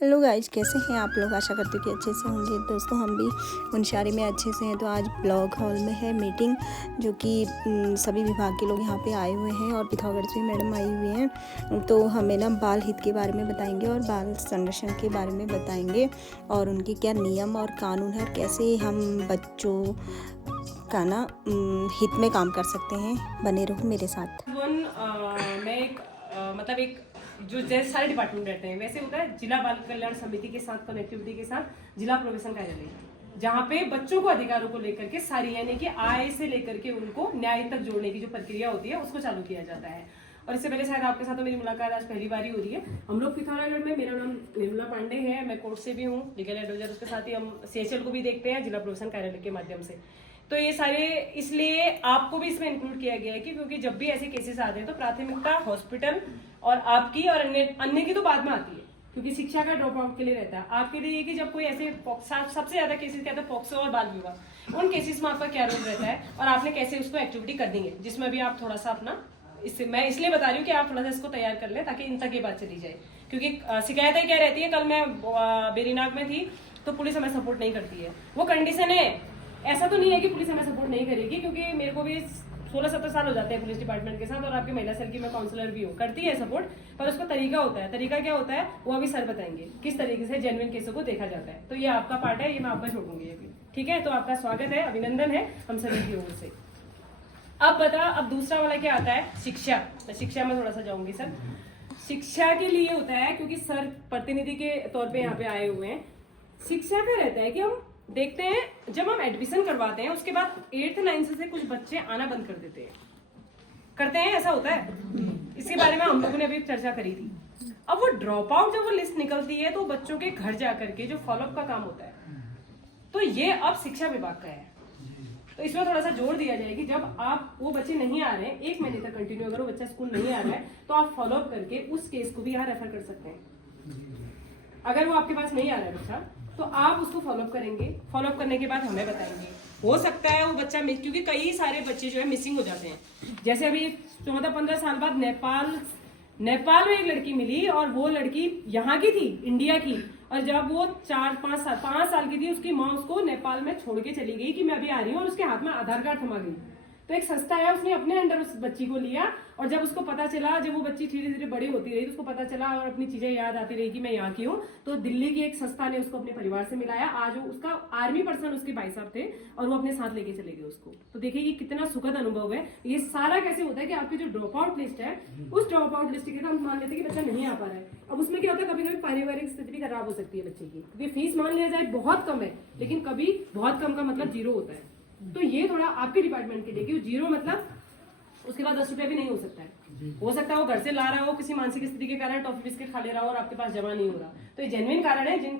Hello guys, कैसे हैं आप लोग। आशा करती हूँ कि अच्छे से होंगे। दोस्तों, हम भी मुनस्यारी में अच्छे से हैं। तो आज ब्लॉक हॉल में है मीटिंग, जो कि सभी विभाग के लोग यहाँ पे आए हुए हैं और पिथौरागढ़ से मैडम आई हुई हैं। तो हमें ना बाल हित के बारे में बताएंगे और बाल संरक्षण के बारे में बताएंगे और उनके क्या नियम और कानून है और कैसे हम बच्चों का ना हित में काम कर सकते हैं। बने रहो मेरे साथ। मैं मतलब एक जो जैसे सारे डिपार्टमेंट रहते हैं वैसे होता है जिला बाल कल्याण समिति के साथ कनेक्टिविटी के साथ जिला प्रोबेशन कार्यालय, जहाँ पे बच्चों को अधिकारों को लेकर के सारी यानी कि आय से लेकर के उनको न्याय तक जोड़ने की जो प्रक्रिया होती है उसको चालू किया जाता है। और इससे पहले शायद आपके साथ तो मेरी मुलाकात आज पहली बार ही हो रही है। हम लोग पिथौरागढ़ में, मेरा नाम निर्मला पांडे है, मैं कोर्ट से भी हूँ, लीगल एडवाइजर। उसके साथ ही हम CHL को भी देखते हैं जिला प्रोबेशन कार्यालय के माध्यम से। तो ये सारे इसलिए आपको भी इसमें इंक्लूड किया गया है कि क्योंकि जब भी ऐसे केसेस आते हैं तो प्राथमिकता हॉस्पिटल और आपकी और अन्य की तो बाद में आती है, क्योंकि शिक्षा का ड्रॉप आउट के लिए रहता है। आपके लिए ये कि जब कोई ऐसे सबसे ज्यादा केसेस क्या था, पॉक्सो और बाल विवाह, उन केसेस में आपका क्या रोल रहता है और आपने कैसे उसको एक्टिविटी कर दी है, जिसमें भी आप थोड़ा सा अपना इससे मैं इसलिए बता रही हूँ कि आप थोड़ा सा इसको तैयार कर लें ताकि इन तक ये बात चली जाए। क्योंकि शिकायतें क्या रहती है, कल मैं बेरीनाग में थी तो पुलिस हमें सपोर्ट नहीं करती है। वो कंडीशन है, ऐसा तो नहीं है कि पुलिस हमें सपोर्ट नहीं करेगी, क्योंकि मेरे को भी 16-17 साल हो जाते हैं पुलिस डिपार्टमेंट के साथ और आपके महिला सेल की मैं काउंसलर भी हूँ। करती है सपोर्ट, पर उसका तरीका होता है। तरीका क्या होता है वो अभी सर बताएंगे, किस तरीके से जेन्युइन केसों को देखा जाता है। तो ये आपका पार्ट है, ये मैं आपका छोड़ूंगी अभी, ठीक है। तो आपका स्वागत है, अभिनंदन है हम सभी की ओर से। अब दूसरा वाला क्या आता है, शिक्षा। तो शिक्षा में थोड़ा सा जाऊंगी सर। शिक्षा के लिए होता है, क्योंकि सर प्रतिनिधि के तौर पे यहाँ पे आए हुए हैं। शिक्षा का रहता है कि हम देखते हैं जब हम एडमिशन करवाते हैं उसके बाद 8th 9th से कुछ बच्चे आना बंद कर देते हैं, करते हैं, ऐसा होता है। इसके बारे में हम लोगों ने अभी चर्चा करी थी। अब वो ड्रॉप आउट जब वो लिस्ट निकलती है तो बच्चों के घर जाकर के जो फॉलोअप का काम होता है, तो ये अब शिक्षा विभाग का है। तो इसमें थोड़ा सा जोर दिया जाए कि जब आप वो बच्चे नहीं आ रहे हैं 1 महीने तक कंटिन्यू, अगर वो बच्चा स्कूल नहीं आ रहा है तो आप फॉलोअप करके उस केस को भी यहाँ रेफर कर सकते हैं। अगर वो आपके पास नहीं आ रहा है बच्चा तो आप उसको फॉलोअप करेंगे, फॉलोअप करने के बाद हमें बताएंगे। हो सकता है वो बच्चा मिस, क्योंकि कई सारे बच्चे जो है मिसिंग हो जाते हैं। जैसे अभी 14-15 साल बाद नेपाल में एक लड़की मिली और वो लड़की यहाँ की थी, इंडिया की, और जब वो 5 साल की थी उसकी माँ उसको नेपाल में छोड़ के चली गई कि मैं अभी आ रही हूँ, और उसके हाथ में आधार कार्ड थमा गई। तो एक संस्था है, उसने अपने अंडर उस बच्ची को लिया, और जब उसको पता चला, जब वो बच्ची धीरे धीरे बड़ी होती रही तो उसको पता चला और अपनी चीजें याद आती रही कि मैं यहाँ की हूँ, तो दिल्ली की एक संस्था ने उसको अपने परिवार से मिलाया। आज वो उसका आर्मी पर्सन उसके भाई साहब थे और वो अपने साथ लेके चले गए उसको। तो देखिए ये कितना सुखद अनुभव है। ये सारा कैसे होता है कि आपकी जो ड्रॉप आउट लिस्ट है, उस ड्रॉप आउट लिस्ट के हम मान लेते हैं कि बच्चा नहीं आ पा रहा है। अब उसमें क्या होता है, कभी कभी पारिवारिक स्थिति भी खराब हो सकती है बच्चे की, क्योंकि फीस मान लिया जाए बहुत कम है, लेकिन कभी बहुत कम का मतलब 0 होता है। तो ये थोड़ा आपके डिपार्टमेंट के लिए कि 0 मतलब उसके बाद 10 रुपया भी नहीं हो सकता है। हो सकता है वो घर से ला रहा हो, किसी मानसिक स्थिति के कारण टॉफी बिस्किट खा ले रहा हो और आपके पास जमा नहीं हो रहा। तो ये जेन्युइन कारण है, जिन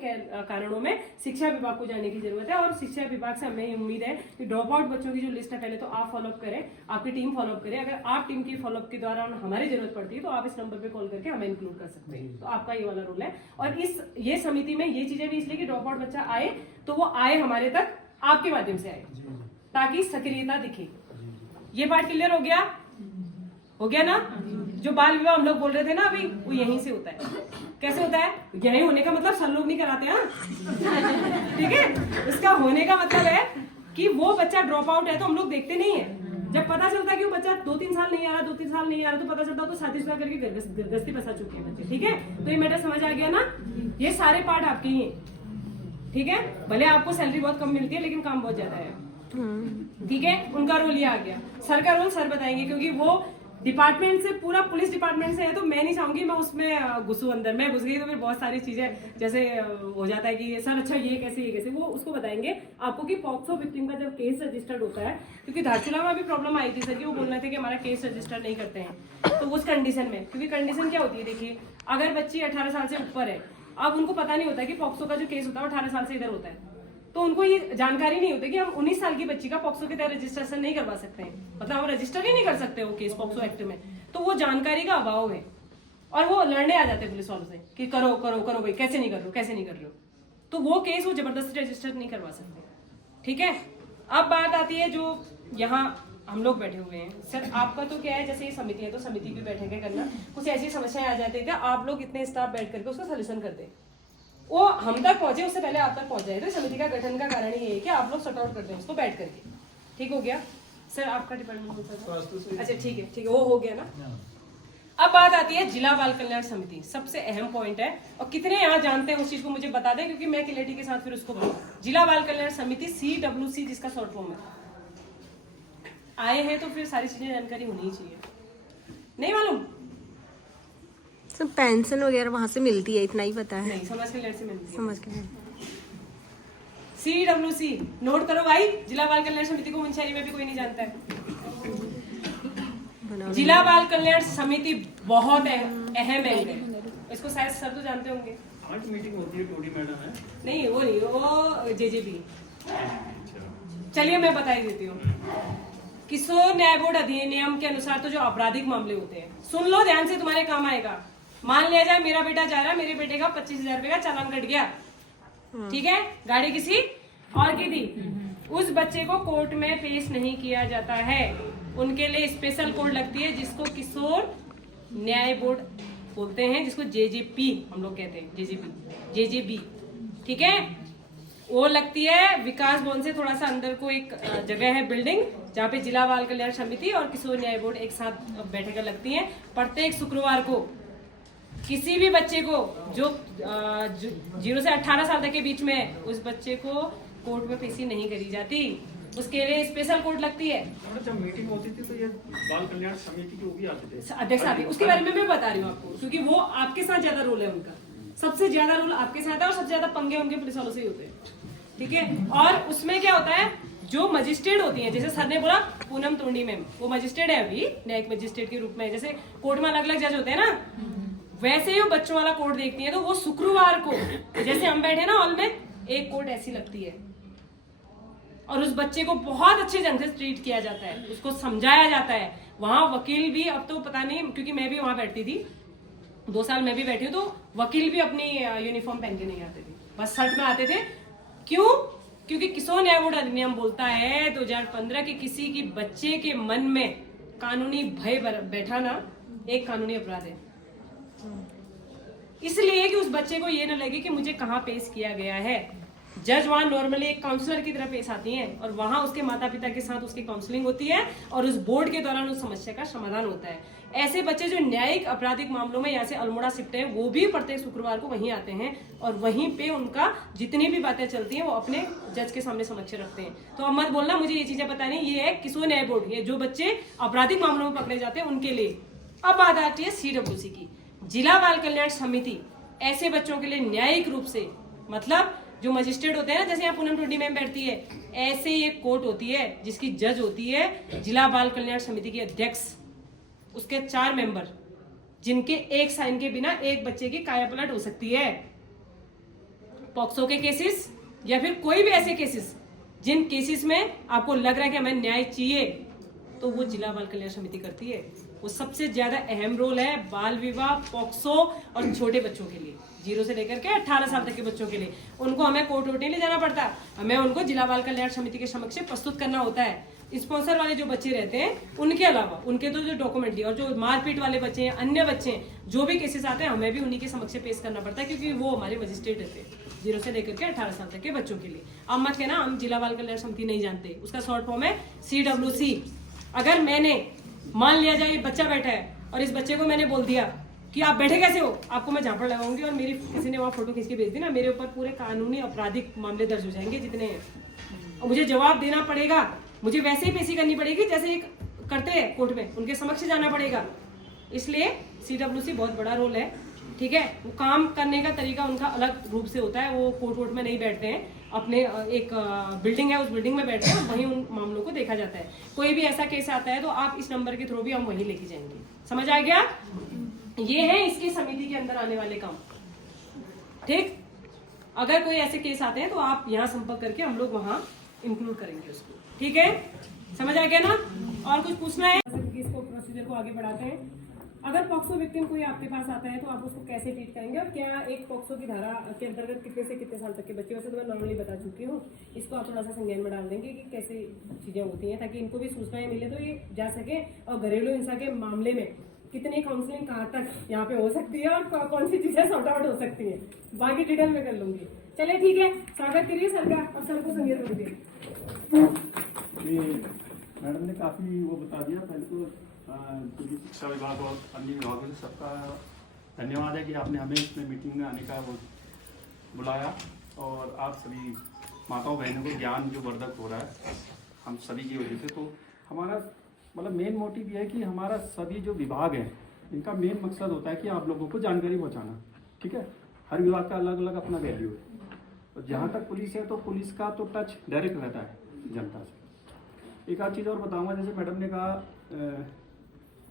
कारणों में शिक्षा विभाग को जाने की जरूरत है। और शिक्षा विभाग से हमें उम्मीद है कि ड्रॉप आउट बच्चों की जो लिस्ट है पहले तो आप फॉलोअप करें, आपकी टीम फॉलोअप करे। अगर आप टीम की फॉलोअप के दौरान हमारी जरूरत पड़ती है तो आप इस नंबर पर कॉल करके हमें इंक्लूड कर सकते हैं। तो आपका ये वाला रोल है। और ये समिति में ये चीजें भी इसलिए कि ड्रॉप आउट बच्चा आए तो वो आए हमारे तक आपके माध्यम से आए, ताकि सक्रियता दिखे। ये पार्ट क्लियर हो गया ना। जो बाल विवाह हम लोग बोल रहे थे ना अभी, वो यहीं से होता है। कैसे होता है, यहीं होने का मतलब सब लोग नहीं कराते हैं, ठीक है। इसका होने का मतलब है कि वो बच्चा ड्रॉप आउट है तो हम लोग देखते नहीं है। जब पता चलता है कि वो बच्चा 2-3 साल नहीं आ रहा, तो पता चलता तो शादीशुदा करके गृहस्थी बसा चुके हैं बच्चे, ठीक है। तो ये मैटर समझ आ गया ना। ये सारे पार्ट आपके ही है, ठीक है। भले आपको सैलरी बहुत कम मिलती है लेकिन काम बहुत ज्यादा है, ठीक है। उनका रोल ये आ गया। सर का रोल सर बताएंगे, क्योंकि वो डिपार्टमेंट से, पूरा पुलिस डिपार्टमेंट से है, तो मैं नहीं चाहूंगी मैं उसमें घुसूं अंदर। मैं घुस गई तो फिर बहुत सारी चीजें जैसे हो जाता है कि सर अच्छा ये कैसे, वो उसको बताएंगे आपको कि पॉक्सो विक्टिम का जब केस रजिस्टर्ड होता है, क्योंकि धारचूला में भी प्रॉब्लम आई थी सर कि वो बोल रहे थे कि हमारा केस रजिस्टर नहीं करते हैं। तो उस कंडीशन में, क्योंकि कंडीशन क्या होती है, देखिए अगर बच्ची 18 साल से ऊपर है, अब उनको पता नहीं होता कि पॉक्सो का जो केस होता है 18 साल से इधर होता है, तो उनको ये जानकारी नहीं होती कि हम 19 साल की बच्ची का पॉक्सो के तहत रजिस्ट्रेशन नहीं करवा सकते हैं, मतलब हम रजिस्टर ही नहीं कर सकते वो केस पॉक्सो एक्ट में। तो वो जानकारी का अभाव है और वो लड़ने आ जाते हैं पुलिस वालों से कि करो करो करो भाई, कैसे नहीं कर रहे हो। तो वो केस वो जबरदस्ती रजिस्टर नहीं करवा सकते, ठीक है। अब बात आती है जो यहाँ हम लोग बैठे हुए हैं। सर आपका तो क्या है, जैसे ये समिति है तो समिति की बैठकें करना, कुछ ऐसी समस्याएं आ जाती है, आप लोग इतने स्टाफ बैठ करके उसका सोल्यूशन करते हैं, वो हम तक पहुंचे उससे पहले आप तक पहुंच जाए। तो समिति का गठन का कारण ये है कि आप लोग सॉर्ट आउट करते हैं उसको बैठ करके। ठीक हो गया सर, आपका डिपार्टमेंट कौन सा था? अच्छा ठीक है, वो हो गया ना। अब बात आती है जिला बाल कल्याण समिति, सबसे अहम पॉइंट है। और कितने यहाँ जानते हैं उस चीज को मुझे बता दें, क्योंकि मैं क्लियरिटी के साथ फिर उसको बोलूं। जिला बाल कल्याण समिति CWC जिसका शॉर्ट फॉर्म है, आए हैं तो फिर सारी चीजें जानकारी होनी ही चाहिए। नहीं मालूम? सब पेंशन वगैरह वहाँ से मिलती है, इतना ही पता है। नहीं, समाज कल्याण से मिलती है। समझ के CWC नोट करो भाई, जिला बाल कल्याण समिति को मुंशियारी में भी कोई नहीं जानता है। जिला बाल कल्याण समिति बहुत अहम है। इसको शायद सर तो जानते होंगे। आज मीटिंग होती है, टोडी मैडम है। नहीं वो नहीं, वो JJB। चलिए मैं बता ही देती हूँ। किशोर न्याय बोर्ड अधिनियम के अनुसार तो जो आपराधिक मामले होते हैं, सुन लो ध्यान से, तुम्हारे काम आएगा। मान लिया जाए मेरा बेटा जा रहा है, मेरे बेटे का 25,000 रुपए का चालान कट गया, ठीक है, गाड़ी किसी और की थी, उस बच्चे को कोर्ट में पेश नहीं किया जाता है। उनके लिए स्पेशल कोर्ट लगती है जिसको किशोर न्याय बोर्ड बोलते हैं, जिसको JJP हम लोग कहते हैं, JJB, ठीक है। वो लगती है विकास भवन से थोड़ा सा अंदर को एक जगह है बिल्डिंग, जहाँ पे जिला बाल कल्याण समिति और किशोर न्याय बोर्ड एक साथ बैठकें लगती हैं। प्रत्येक शुक्रवार को किसी भी बच्चे को जो 0 से 18 साल तक के बीच में, उस बच्चे को कोर्ट में पेशी नहीं करी जाती, उसके लिए स्पेशल कोर्ट लगती है। जब मीटिंग होती थी तो ये बाल कल्याण समिति के वो भी आते थे, अध्यक्ष आते, उसके बारे में मैं बता रही हूँ आपको, क्योंकि वो आपके साथ ज्यादा रोल है उनका, सबसे ज्यादा रोल आपके साथ है और सबसे ज्यादा पंगे उनके पुलिस वालों से ही होते हैं, ठीक है। और उसमें क्या होता है, जो मजिस्ट्रेट होती हैं, जैसे सर ने बोला पूनम टोंडी मैम, वो मजिस्ट्रेट है अभी न्यायिक मजिस्ट्रेट के रूप में, जैसे कोर्ट में अलग अलग जज होते हैं ना, वैसे ही वो बच्चों वाला कोर्ट देखती है। तो वो शुक्रवार को, जैसे हम बैठे ना हॉल में, एक कोर्ट ऐसी लगती है और उस बच्चे को बहुत अच्छे ढंग से ट्रीट किया जाता है, उसको समझाया जाता है। वहां वकील भी, अब तो पता नहीं, क्योंकि मैं भी वहां बैठती थी, 2 साल मैं भी बैठी हूँ, तो वकील भी अपनी यूनिफॉर्म पहन के नहीं आते थे, बस शर्ट में आते थे। क्यों? क्योंकि किशोर न्याय बोर्ड अधिनियम बोलता है 2015 के किसी की बच्चे के मन में कानूनी भय बैठाना एक कानूनी अपराध है, इसलिए कि उस बच्चे को ये न लगे कि मुझे कहाँ पेश किया गया है। जज वहां नॉर्मली एक काउंसलर की तरह पेश आती हैं और वहां उसके माता पिता के साथ उसकी काउंसलिंग होती है और उस बोर्ड के दौरान उस समस्या का समाधान होता है। ऐसे बच्चे जो न्यायिक आपराधिक मामलों में यहाँ से अल्मोड़ा शिफ्ट है, वो भी प्रत्येक शुक्रवार को वहीं आते हैं और वहीं पे उनका जितनी भी बातें चलती हैं वो अपने जज के सामने समक्ष रखते हैं। तो अब मत बोलना मुझे ये चीजें पता नहीं, ये है किशोर न्याय बोर्ड, ये जो बच्चे आपराधिक मामलों में पकड़े जाते हैं उनके लिए। अब बात आती है CWC की, जिला बाल कल्याण समिति ऐसे बच्चों के लिए न्यायिक रूप से, मतलब जो मजिस्ट्रेट होते हैं ना, जैसे यहाँ पूनम टोंडी मैम बैठती है, ऐसे ये कोर्ट होती है जिसकी जज होती है जिला बाल कल्याण समिति की अध्यक्ष, उसके 4 मेंबर, जिनके एक साइन के बिना एक बच्चे की काया पलट हो सकती है। पॉक्सो के केसेस या फिर कोई भी ऐसे केसेस, जिन केसेस में आपको लग रहा है कि हमें न्याय चाहिए, तो वो जिला बाल कल्याण समिति करती है। वो सबसे ज्यादा अहम रोल है बाल विवाह, पॉक्सो और छोटे बच्चों के लिए, 0 से लेकर के 18 साल तक के बच्चों के लिए। उनको हमें कोर्ट वोट नहीं ले जाना पड़ता, हमें उनको जिला बाल कल्याण समिति के समक्ष प्रस्तुत करना होता है। स्पॉन्सर वाले जो बच्चे रहते हैं उनके अलावा उनके तो जो डॉक्यूमेंट और जो मारपीट वाले बच्चे हैं, अन्य बच्चे हैं, जो भी केसेस आते हैं, हमें भी उन्हीं के समक्ष पेश करना पड़ता है, क्योंकि वो हमारे मजिस्ट्रेट रहते हैं 0 से लेकर के 18 साल तक के बच्चों के लिए। अब मत कहना हम जिला बाल कल्याण समिति नहीं जानते, उसका शॉर्ट फॉर्म है CWC। अगर मैंने मान लिया जाए ये बच्चा बैठा है और इस बच्चे को मैंने बोल दिया कि आप बैठे कैसे हो, आपको मैं झापड़ लगाऊंगी और मेरी किसी ने वहां फोटो खींच के भेज दी ना, मेरे ऊपर पूरे कानूनी आपराधिक मामले दर्ज हो जाएंगे जितने हैं, और मुझे जवाब देना पड़ेगा। मुझे वैसे ही पेशी करनी पड़ेगी जैसे एक करते हैं कोर्ट में, उनके समक्ष जाना पड़ेगा। इसलिए CWC बहुत बड़ा रोल है, ठीक है। वो काम करने का तरीका उनका अलग रूप से होता है, वो कोर्ट वोट में नहीं बैठते हैं, अपने एक बिल्डिंग है उस बिल्डिंग में बैठते हैं और वहीं उन मामलों को देखा जाता है। कोई भी ऐसा केस आता है तो आप इस नंबर के थ्रू भी हम वहीं लेके जाएंगे। समझ आ गया? ये है इसकी समिति के अंदर आने वाले काम, ठीक। अगर कोई ऐसे केस आते हैं तो आप यहाँ संपर्क करके हम लोग वहाँ इंक्लूड करेंगे उसको, ठीक है। समझ आ गया ना? और कुछ पूछना है? इसको प्रोसीजर को आगे बढ़ाते हैं। अगर पॉक्सो विक्टिम कोई आपके पास आता है तो आप उसको कैसे ट्रीट करेंगे और क्या एक पॉक्सो की धारा के अंतर्गत कितने से कितने साल तक के बच्चे, वैसे तो मैं नॉर्मली बता चुकी हूँ, इसको आप थोड़ा सा संज्ञान में डाल देंगे कि कैसे चीजें होती हैं, ताकि इनको भी सूचनाएं मिले तो ये जा सके और घरेलू हिंसा के मामले में कितनी काउंसलिंग कहाँ तक यहाँ पे हो सकती है और कौन सी चीजें सॉर्ट आउट हो सकती है, बाकी डिटेल में कर लूंगी। चले ठीक है, स्वागत करिए सर का और सर को सुनिए थोड़ी देर। ये मैडम ने काफी वो बता दिया। पहले तो जो शिक्षा विभाग और अन्य विभागों से सबका धन्यवाद है कि आपने हमें इसमें मीटिंग में आने का वो बुलाया, और आप सभी माताओं बहनों को ज्ञान जो वर्धक हो रहा है हम सभी की वजह से। तो हमारा मतलब मेन मोटिव ये है कि हमारा सभी जो विभाग हैं इनका मेन मकसद होता है कि आप लोगों को जानकारी पहुंचाना। ठीक है, हर विभाग का अलग अलग अपना वैल्यू है, और जहाँ तक पुलिस है तो पुलिस का तो टच डायरेक्ट रहता है जनता से। एक आध चीज़ और बताऊंगा, जैसे मैडम ने कहा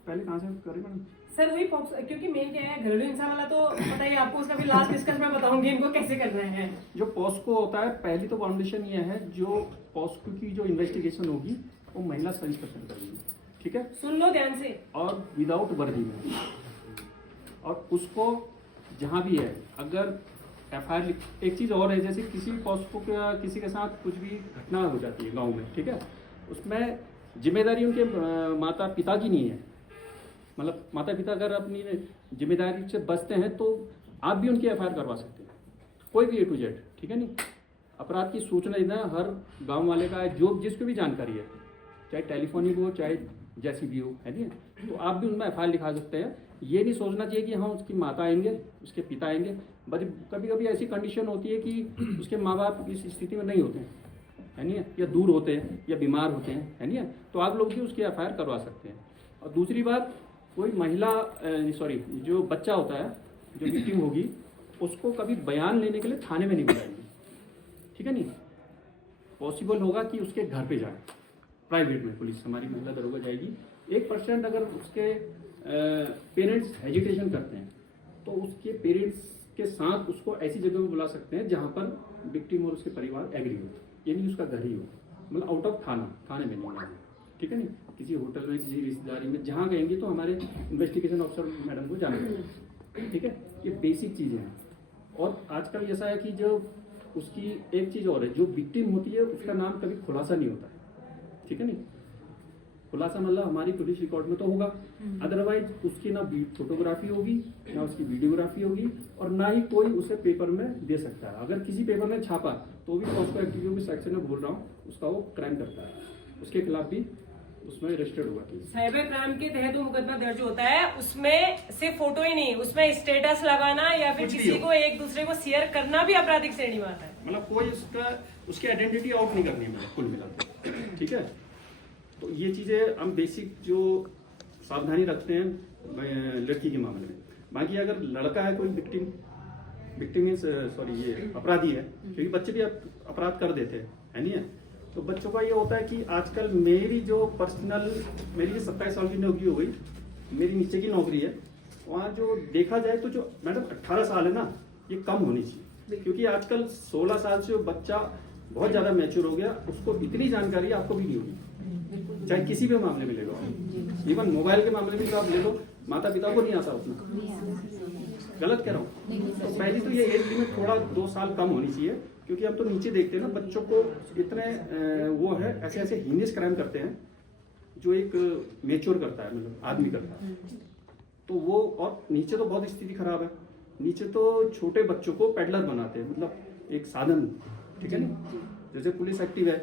पहले कहाँ से करें मैडम? सर वही क्योंकि मेन क्या है, घरेलू हिंसा वाला तो पता ही आपको, उसका भी लास्ट डिस्कस में बताऊंगी इनको कैसे कर रहे हैं। जो पॉस्को होता है, पहली तो फाउंडेशन ये है, जो पॉस्को की जो इन्वेस्टिगेशन होगी वो महिला सब इंस्पेक्टर करेगी। ठीक है, सुन लो ध्यान से, और विदाउट वर्दी में, और उसको जहाँ भी है अगर FIR, एक चीज़ और है, जैसे किसी पॉस्को का किसी के साथ कुछ भी घटना हो जाती है गांव में, ठीक है, उसमें जिम्मेदारी उनके माता पिता की नहीं है। मतलब माता पिता अगर अपनी जिम्मेदारी से बचते हैं तो आप भी उनकी FIR करवा सकते हैं, कोई भी A to Z। ठीक है, नहीं अपराध की सूचना देना हर गांव वाले का है, जो जिसको भी जानकारी है, चाहे टेलीफोनिक हो चाहे जैसी भी हो, है नहीं, तो आप भी उनमें FIR लिखा सकते हैं। ये नहीं सोचना चाहिए कि हाँ उसकी माता आएंगे उसके पिता आएंगे, बट कभी कभी ऐसी कंडीशन होती है कि उसके माँ बाप इस स्थिति में नहीं होते हैं, है नहीं, या दूर होते हैं या बीमार होते हैं, है नहीं, तो आप लोग भी उसकी FIR करवा सकते हैं। और दूसरी बात, कोई महिला जो बच्चा होता है जो विक्टिम होगी, उसको कभी बयान लेने के लिए थाने में नहीं बुलाएंगे। ठीक है, नहीं पॉसिबल होगा कि उसके घर पे जाए, प्राइवेट में पुलिस हमारी महिला दरोगा जाएगी। 1% अगर उसके पेरेंट्स हेजिटेशन करते हैं तो उसके पेरेंट्स के साथ उसको ऐसी जगह पे बुला सकते हैं जहाँ पर विक्टिम और उसके परिवार एग्री हो, यानी उसका घर ही हो, मतलब आउट ऑफ थाने में नहीं आना। ठीक है, नहीं किसी होटल में किसी रिश्तेदारी में जहाँ गएंगे तो हमारे इन्वेस्टिगेशन ऑफिसर मैडम को जाना चाहिए। ठीक है, ये बेसिक चीज़ें हैं। और आजकल ऐसा है कि जो उसकी एक चीज़ और है, जो विक्टिम होती है उसका नाम कभी खुलासा नहीं होता है। ठीक है, नहीं खुलासा मतलब हमारी पुलिस रिकॉर्ड में तो होगा, अदरवाइज उसकी ना फोटोग्राफी होगी ना उसकी वीडियोग्राफी होगी, और ना ही कोई उसे पेपर में दे सकता है। अगर किसी पेपर में छापा तो भी पॉस्को एक्ट जो भी सेक्शन में बोल रहा हूँ उसका वो क्राइम करता है, उसके खिलाफ भी उसमें रजिस्टर्ड हुआ केस। साइबर क्राइम के तहत वो मुकदमा दर्ज होता है, उसमें सिर्फ फोटो ही नहीं, उसमें स्टेटस लगाना या फिर किसी को एक दूसरे को शेयर करना भी आपराधिक श्रेणी में आता है। मतलब कोई उसकी आइडेंटिटी आउट नहीं करनी है कुल मिलाकर। ठीक है, तो ये चीज़ें हम बेसिक जो सावधानी रखते हैं लड़की के मामले में। बाकी अगर लड़का है कोई विक्टिम ये अपराधी है, क्योंकि बच्चे भी अपराध कर देते हैं, है नहीं है, तो बच्चों का ये होता है कि आजकल मेरी जो 27 साल की नौकरी हो गई, मेरी नीचे की नौकरी है, वहाँ जो देखा जाए तो जो मैडम 18 साल है ना, ये कम होनी चाहिए, क्योंकि आजकल 16 साल से बच्चा बहुत ज़्यादा मैच्योर हो गया, उसको इतनी जानकारी आपको भी नहीं होगी, चाहे किसी भी मामले में ले लो, इवन मोबाइल के मामले में तो आप ले लो, माता पिता को नहीं आता उतना। गलत कह रहा हूँ? तो पहली तो ये एज लिमिट थोड़ा 2 साल कम होनी चाहिए, क्योंकि हम तो नीचे देखते हैं ना बच्चों को इतने वो है, ऐसे ऐसे हीनियस क्राइम करते हैं जो एक मेच्योर करता है, मतलब आदमी करता है, तो वो, और नीचे तो बहुत स्थिति खराब है, नीचे तो छोटे बच्चों को पेडलर बनाते हैं, मतलब एक साधन। ठीक है ना, जैसे पुलिस एक्टिव है,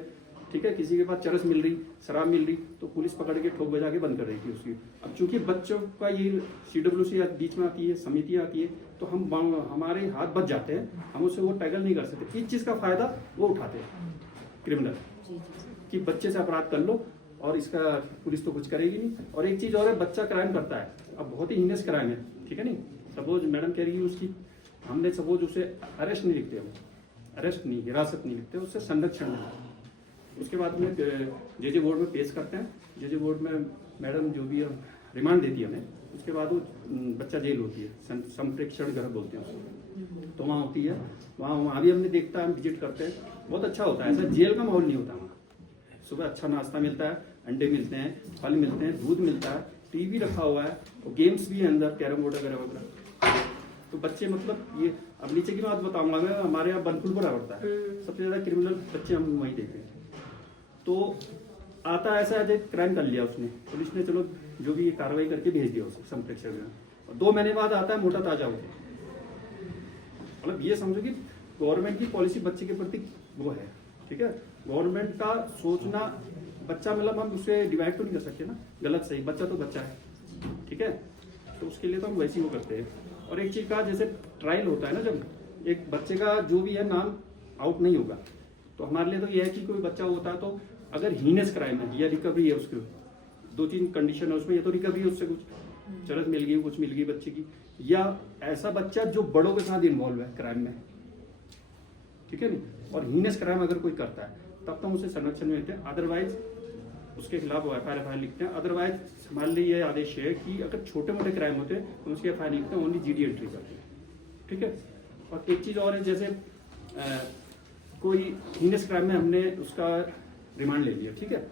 ठीक है, किसी के पास चरस मिल रही, शराब मिल रही, तो पुलिस पकड़ के ठोक बजा के बंद कर रही थी उसकी। अब चूंकि बच्चों का ये CWC बीच में आती है, समितियाँ आती है, तो हमारे हाथ बच जाते हैं, हम उससे वो टैगल नहीं कर सकते। इस चीज़ का फायदा वो उठाते हैं क्रिमिनल, कि बच्चे से अपराध कर लो और इसका पुलिस तो कुछ करेगी नहीं। और एक चीज़ और है, बच्चा क्राइम करता है, अब बहुत ही हीनियस क्राइम है, ठीक है नहीं, सपोज मैडम कह रही है उसकी, हमने सपोज उसे अरेस्ट नहीं लिखते, अरेस्ट नहीं, हिरासत नहीं लिखते, उससे संरक्षण नहीं, उसके बाद में जे बोर्ड में पेश करते हैं। जे बोर्ड में मैडम जो भी रिमांड देती है हमें, उसके बाद वो बच्चा जेल होती है, संप्रेक्षण गृह बोलते हैं उसको, तो वहाँ होती है, वहाँ भी हमने देखता है, हम विजिट करते हैं, बहुत अच्छा होता है। ऐसा जेल का माहौल नहीं होता वहाँ, सुबह अच्छा नाश्ता मिलता है, अंडे मिलते हैं, फल मिलते हैं, दूध मिलता है, टीवी रखा हुआ है, और गेम्स भी है अंदर, कैरम बोर्ड वगैरह वगैरह। तो बच्चे मतलब ये, अब नीचे की बात बताऊंगा मैं, हमारे यहाँ बनपुर पर पड़ता है, सबसे ज़्यादा क्रिमिनल बच्चे हम वहीं देखते हैं। तो आता ऐसा है, क्राइम कर लिया उसने, पुलिस ने चलो जो भी ये कार्रवाई करके भेज दिया उसको संप्रेक्षण में, और 2 महीने बाद आता है मोटा ताजा होकर। मतलब ये समझो कि गवर्नमेंट की पॉलिसी बच्चे के प्रति वो है, ठीक है। गवर्नमेंट का सोचना, बच्चा मतलब हम उसे डिवाइड तो नहीं कर सकते ना, गलत सही, बच्चा तो बच्चा है, ठीक है। तो उसके लिए तो हम वैसे ही वो करते हैं। और एक चीज का जैसे ट्रायल होता है ना, जब एक बच्चे का जो भी है नाम आउट नहीं होगा, तो हमारे लिए तो ये है कि कोई बच्चा होता है तो अगर हीनेस क्राइम है या रिकवरी है उसके 2-3 कंडीशन है उसमें, या तो रिकवरी है उससे कुछ चरस मिल गई, कुछ मिल गई बच्चे की, या ऐसा बच्चा जो बड़ों के साथ इन्वॉल्व है क्राइम में, ठीक है नहीं, और हीनेस क्राइम अगर कोई करता है तब तो हम उसे संरक्षण में देते हैं, अदरवाइज उसके खिलाफ वो FIR लिखते हैं। अदरवाइज हमारे लिए ये आदेश है कि अगर छोटे मोटे क्राइम होते हैं तो उसकी FIR लिखते हैं, ओनली GD एंट्री करते हैं, ठीक है। और एक चीज और है, जैसे कोई हीनेस क्राइम में हमने उसका रिमांड ले लिया, ठीक है,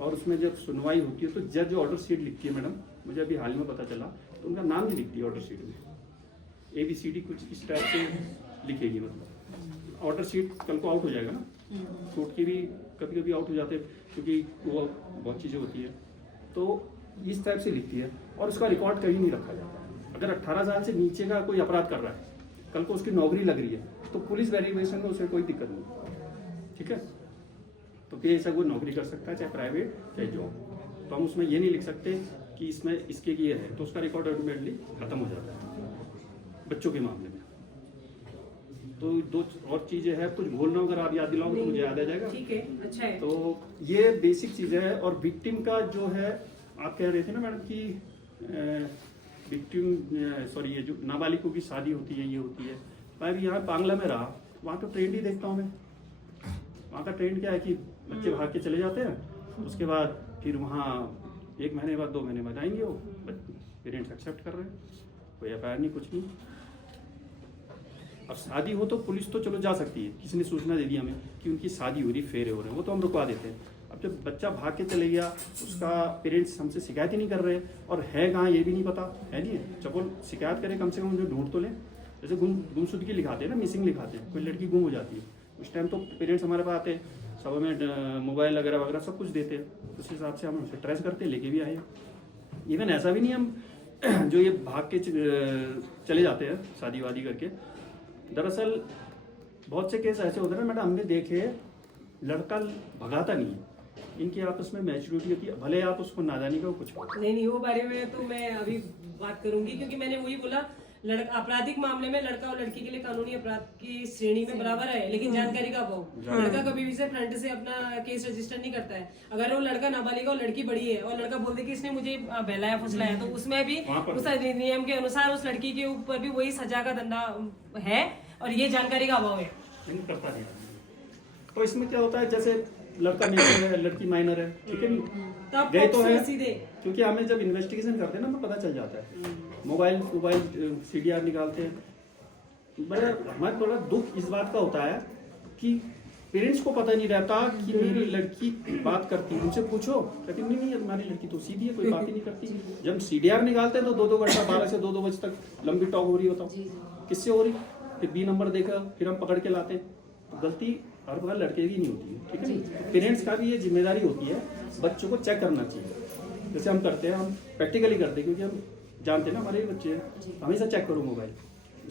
और उसमें जब सुनवाई होती है तो जज ऑर्डर शीट लिखती है मैडम, मुझे अभी हाल में पता चला, तो उनका नाम नहीं लिखती है ऑर्डर शीट में, ABCD कुछ इस टाइप से लिखेगी। मतलब ऑर्डर शीट कल को आउट हो जाएगा ना, कोर्ट की भी कभी कभी आउट हो जाते हैं क्योंकि वो बहुत चीज़ें होती है, तो इस टाइप से लिखती है, और उसका रिकॉर्ड कहीं नहीं रखा जाता। अगर 18 साल से नीचे का कोई अपराध कर रहा है, कल को उसकी नौकरी लग रही है, तो पुलिस वेरिफिकेशन में उसे कोई दिक्कत नहीं, ठीक है। तो फिर ऐसा कोई नौकरी कर सकता है, चाहे प्राइवेट चाहे जॉब, तो हम उसमें ये नहीं लिख सकते कि इसमें इसके ये है, तो उसका रिकॉर्ड ऑटोमेटिकली खत्म हो जाता है बच्चों के मामले में। तो 2 और चीजें हैं, कुछ बोल रहा हूँ, अगर आप याद दिलाओगे तो मुझे याद आ जाएगा, ठीक है, अच्छा है। तो ये बेसिक चीजें हैं। और विक्टिम का जो है, आप कह रहे थे ना मैडम कि विक्टिम सॉरी ये जो नाबालिगों की शादी होती है, ये होती है, मैं भी यहाँ बांग्ला में रहा, वहाँ तो ट्रेंड ही देखता हूँ मैं। वहाँ का ट्रेंड क्या है कि बच्चे भाग के चले जाते हैं, उसके बाद फिर वहाँ 1 महीने बाद 2 महीने बाद आएंगे, वो पेरेंट्स एक्सेप्ट कर रहे हैं, कोई FIR नहीं, कुछ नहीं। अब शादी हो तो पुलिस तो चलो जा सकती है, किसी ने सूचना दे दी हमें कि उनकी शादी हो रही, फेरे हो रहे हैं, वो तो हम रुकवा देते हैं। अब जब बच्चा भाग के चले गया, उसका पेरेंट्स हमसे शिकायत ही नहीं कर रहे, और है कहाँ ये भी नहीं पता है, नहीं है, चलो शिकायत करें, कम से कम उन्हें ढूंढ तो लें। जैसे गुमशुदगी लिखाते हैं ना, मिसिंग लिखाते हैं, कोई लड़की गुम हो जाती है, उस टाइम तो पेरेंट्स हमारे पास आते हैं, सब हमें मोबाइल वगैरह वगैरह सब कुछ देते हैं, उस हिसाब से हम उसे ट्रेस करते हैं, लेके भी आए। इवन ऐसा भी नहीं हम जो ये भाग के चले जाते हैं शादी वादी करके, दरअसल बहुत से केस ऐसे होते हैं ना मैडम, हमने देखे लड़का भगाता नहीं है, इनकी आपस में मैच्योरिटी होती है, भले आप उसको नादानी का कुछ नहीं, वो बारे में तो मैं अभी बात करूंगी, क्योंकि मैंने वही बोला, लड़का आपराधिक मामले में लड़का और लड़की के लिए कानूनी अपराध की श्रेणी में बराबर है, लेकिन जानकारी का अभाव। लड़का कभी भी से फ्रंट से अपना केस रजिस्टर नहीं करता है। अगर वो लड़का नाबालिग और लड़की बड़ी है और लड़का बोल दे कि इसने मुझे बहलाया फुसलाया, तो उसमें भी उस नियम के अनुसार उस लड़की के ऊपर भी वही सजा का दंडा है, और ये जानकारी का अभाव है। करता नहीं। तो इसमें क्या होता है, जैसे लड़का मेजर है, लड़की माइनर है, ठीक है नहीं, गए तो है सीधे, क्योंकि हमें जब इन्वेस्टिगेशन करते हैं ना, हमें पता चल जाता है, मोबाइल CDR निकालते हैं। बड़ा हमारा थोड़ा दुख इस बात का होता है कि पेरेंट्स को पता नहीं रहता कि मेरी लड़की बात करती है, उनसे पूछो, लेकिन नहीं तुम्हारी लड़की तो सीधी है, कोई बात ही नहीं करती। जब CDR निकालते हैं तो 2-2 घंटा 12 से 2-2 बजे तक लंबी टॉक हो रही, बताओ किससे हो रही, फिर B नंबर देखा, फिर हम पकड़ के लाते हैं। तो गलती हर बार लड़के की नहीं होती है, ठीक है। पेरेंट्स का भी ये जिम्मेदारी होती है, बच्चों को चेक करना चाहिए, जैसे हम करते हैं, हम प्रैक्टिकली करते हैं, क्योंकि हम जानते हैं ना हमारे बच्चे हैं, हमेशा चेक करो मोबाइल,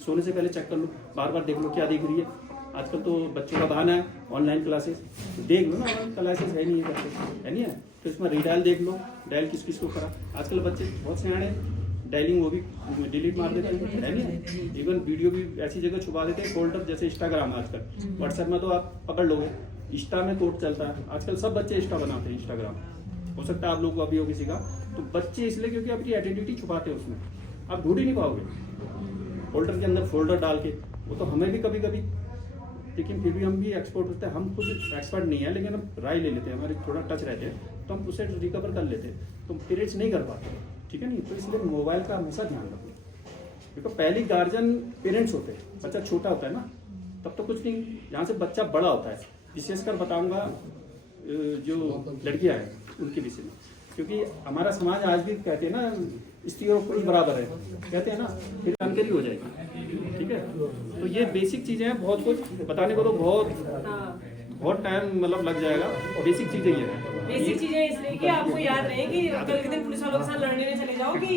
सोने से पहले चेक कर लो, बार बार देख लो क्या देख रही है। आजकल तो बच्चों का बहाना है ऑनलाइन क्लासेस, देख लो ना, ऑनलाइन क्लासेस है नहीं है नहीं है, तो इसमें रीडायल देख लो, डायल किस किस को करा। आजकल बच्चे बहुत सियाणे, डायलिंग वो भी डिलीट मार देते हैं, है नहीं, इवन वीडियो भी ऐसी जगह छुपा देते हैं, फोल्डर जैसे इंस्टाग्राम आजकल, व्हाट्सएप में तो आप पकड़ लोगे, इंस्टा में कोड चलता है आजकल, सब बच्चे इंस्टा बनाते हैं, इंस्टाग्राम हो सकता है आप लोग को अभी हो किसी का, तो बच्चे इसलिए क्योंकि अपनी आइडेंटिटी छुपाते हैं उसमें, आप ढूंढ ही नहीं पाओगे फोल्डर के अंदर फोल्डर डाल के। वो तो हमें भी कभी कभी, लेकिन फिर भी हम भी एक्सपर्ट होते हैं, हम खुद एक्सपर्ट नहीं है, लेकिन हम राय ले लेते हैं, हमारे थोड़ा टच रहते हैं, तो हम उसे रिकवर कर लेते हैं, तो पेरेंट्स नहीं कर पाते, ठीक है नहीं। तो इसलिए मोबाइल का हमेशा ध्यान रखो, क्योंकि पहली गार्जियन पेरेंट्स होते हैं, बच्चा छोटा होता है ना, तब तो कुछ नहीं, यहाँ से बच्चा बड़ा होता है। विशेषकर बताऊंगा जो लड़कियां हैं उनके विषय में, क्योंकि हमारा समाज आज भी कहते हैं ना, स्त्रियों को बराबर है, कहते हैं ना, फिर जानकारी हो जाएगी, ठीक है। तो ये बेसिक चीजें हैं, बहुत कुछ बताने को तो बहुत टाइम मतलब लग जाएगा, बेसिक चीजें ये है। बेसिक चीजें इसलिए कि आपको याद रहे कि कल के दिन पुलिस वालों के साथ लड़ने में चले जाओ कि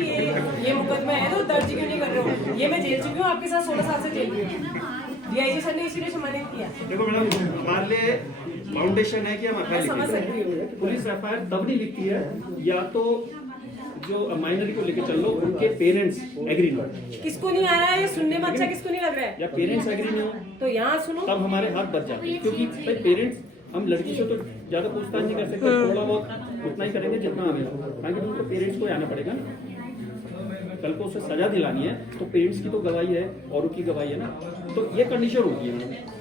ये मुकदमा है तो दर्ज क्यों नहीं कर रहे हो। ये मैं जेल चुकी हूँ, आपके साथ 16 साल से जेल में हूँ। डीआईजी सर ने इसीलिए सम्मानित किया। देखो मैडम, हमारे लिए फाउंडेशन है कि हम मैं समझ सकती हूँ। पुलिस एफआईआर तब नहीं लिखती है या तो जो माइनर को लेकर चल लो उनके पेरेंट्स एग्री ना हो, किसको नहीं आ रहा है ये सुनने में, अच्छा किसको नहीं लग रहा है, या पेरेंट्स एग्री नहीं हो तो यहाँ सुनो। तब हमारे हाथ बच जाते हैं। क्योंकि भाई पेरेंट्स, हम लड़की से तो ज्यादा पूछताछ नहीं कर सकते, थोड़ा बहुत उतना ही करेंगे जितना हमें, ताकि उनको पेरेंट्स को आना पड़ेगा। कल को उसे सजा दिलानी है तो पेरेंट्स की तो गवाही है, औरों की गवाही है ना, तो ये कंडीशन होती है।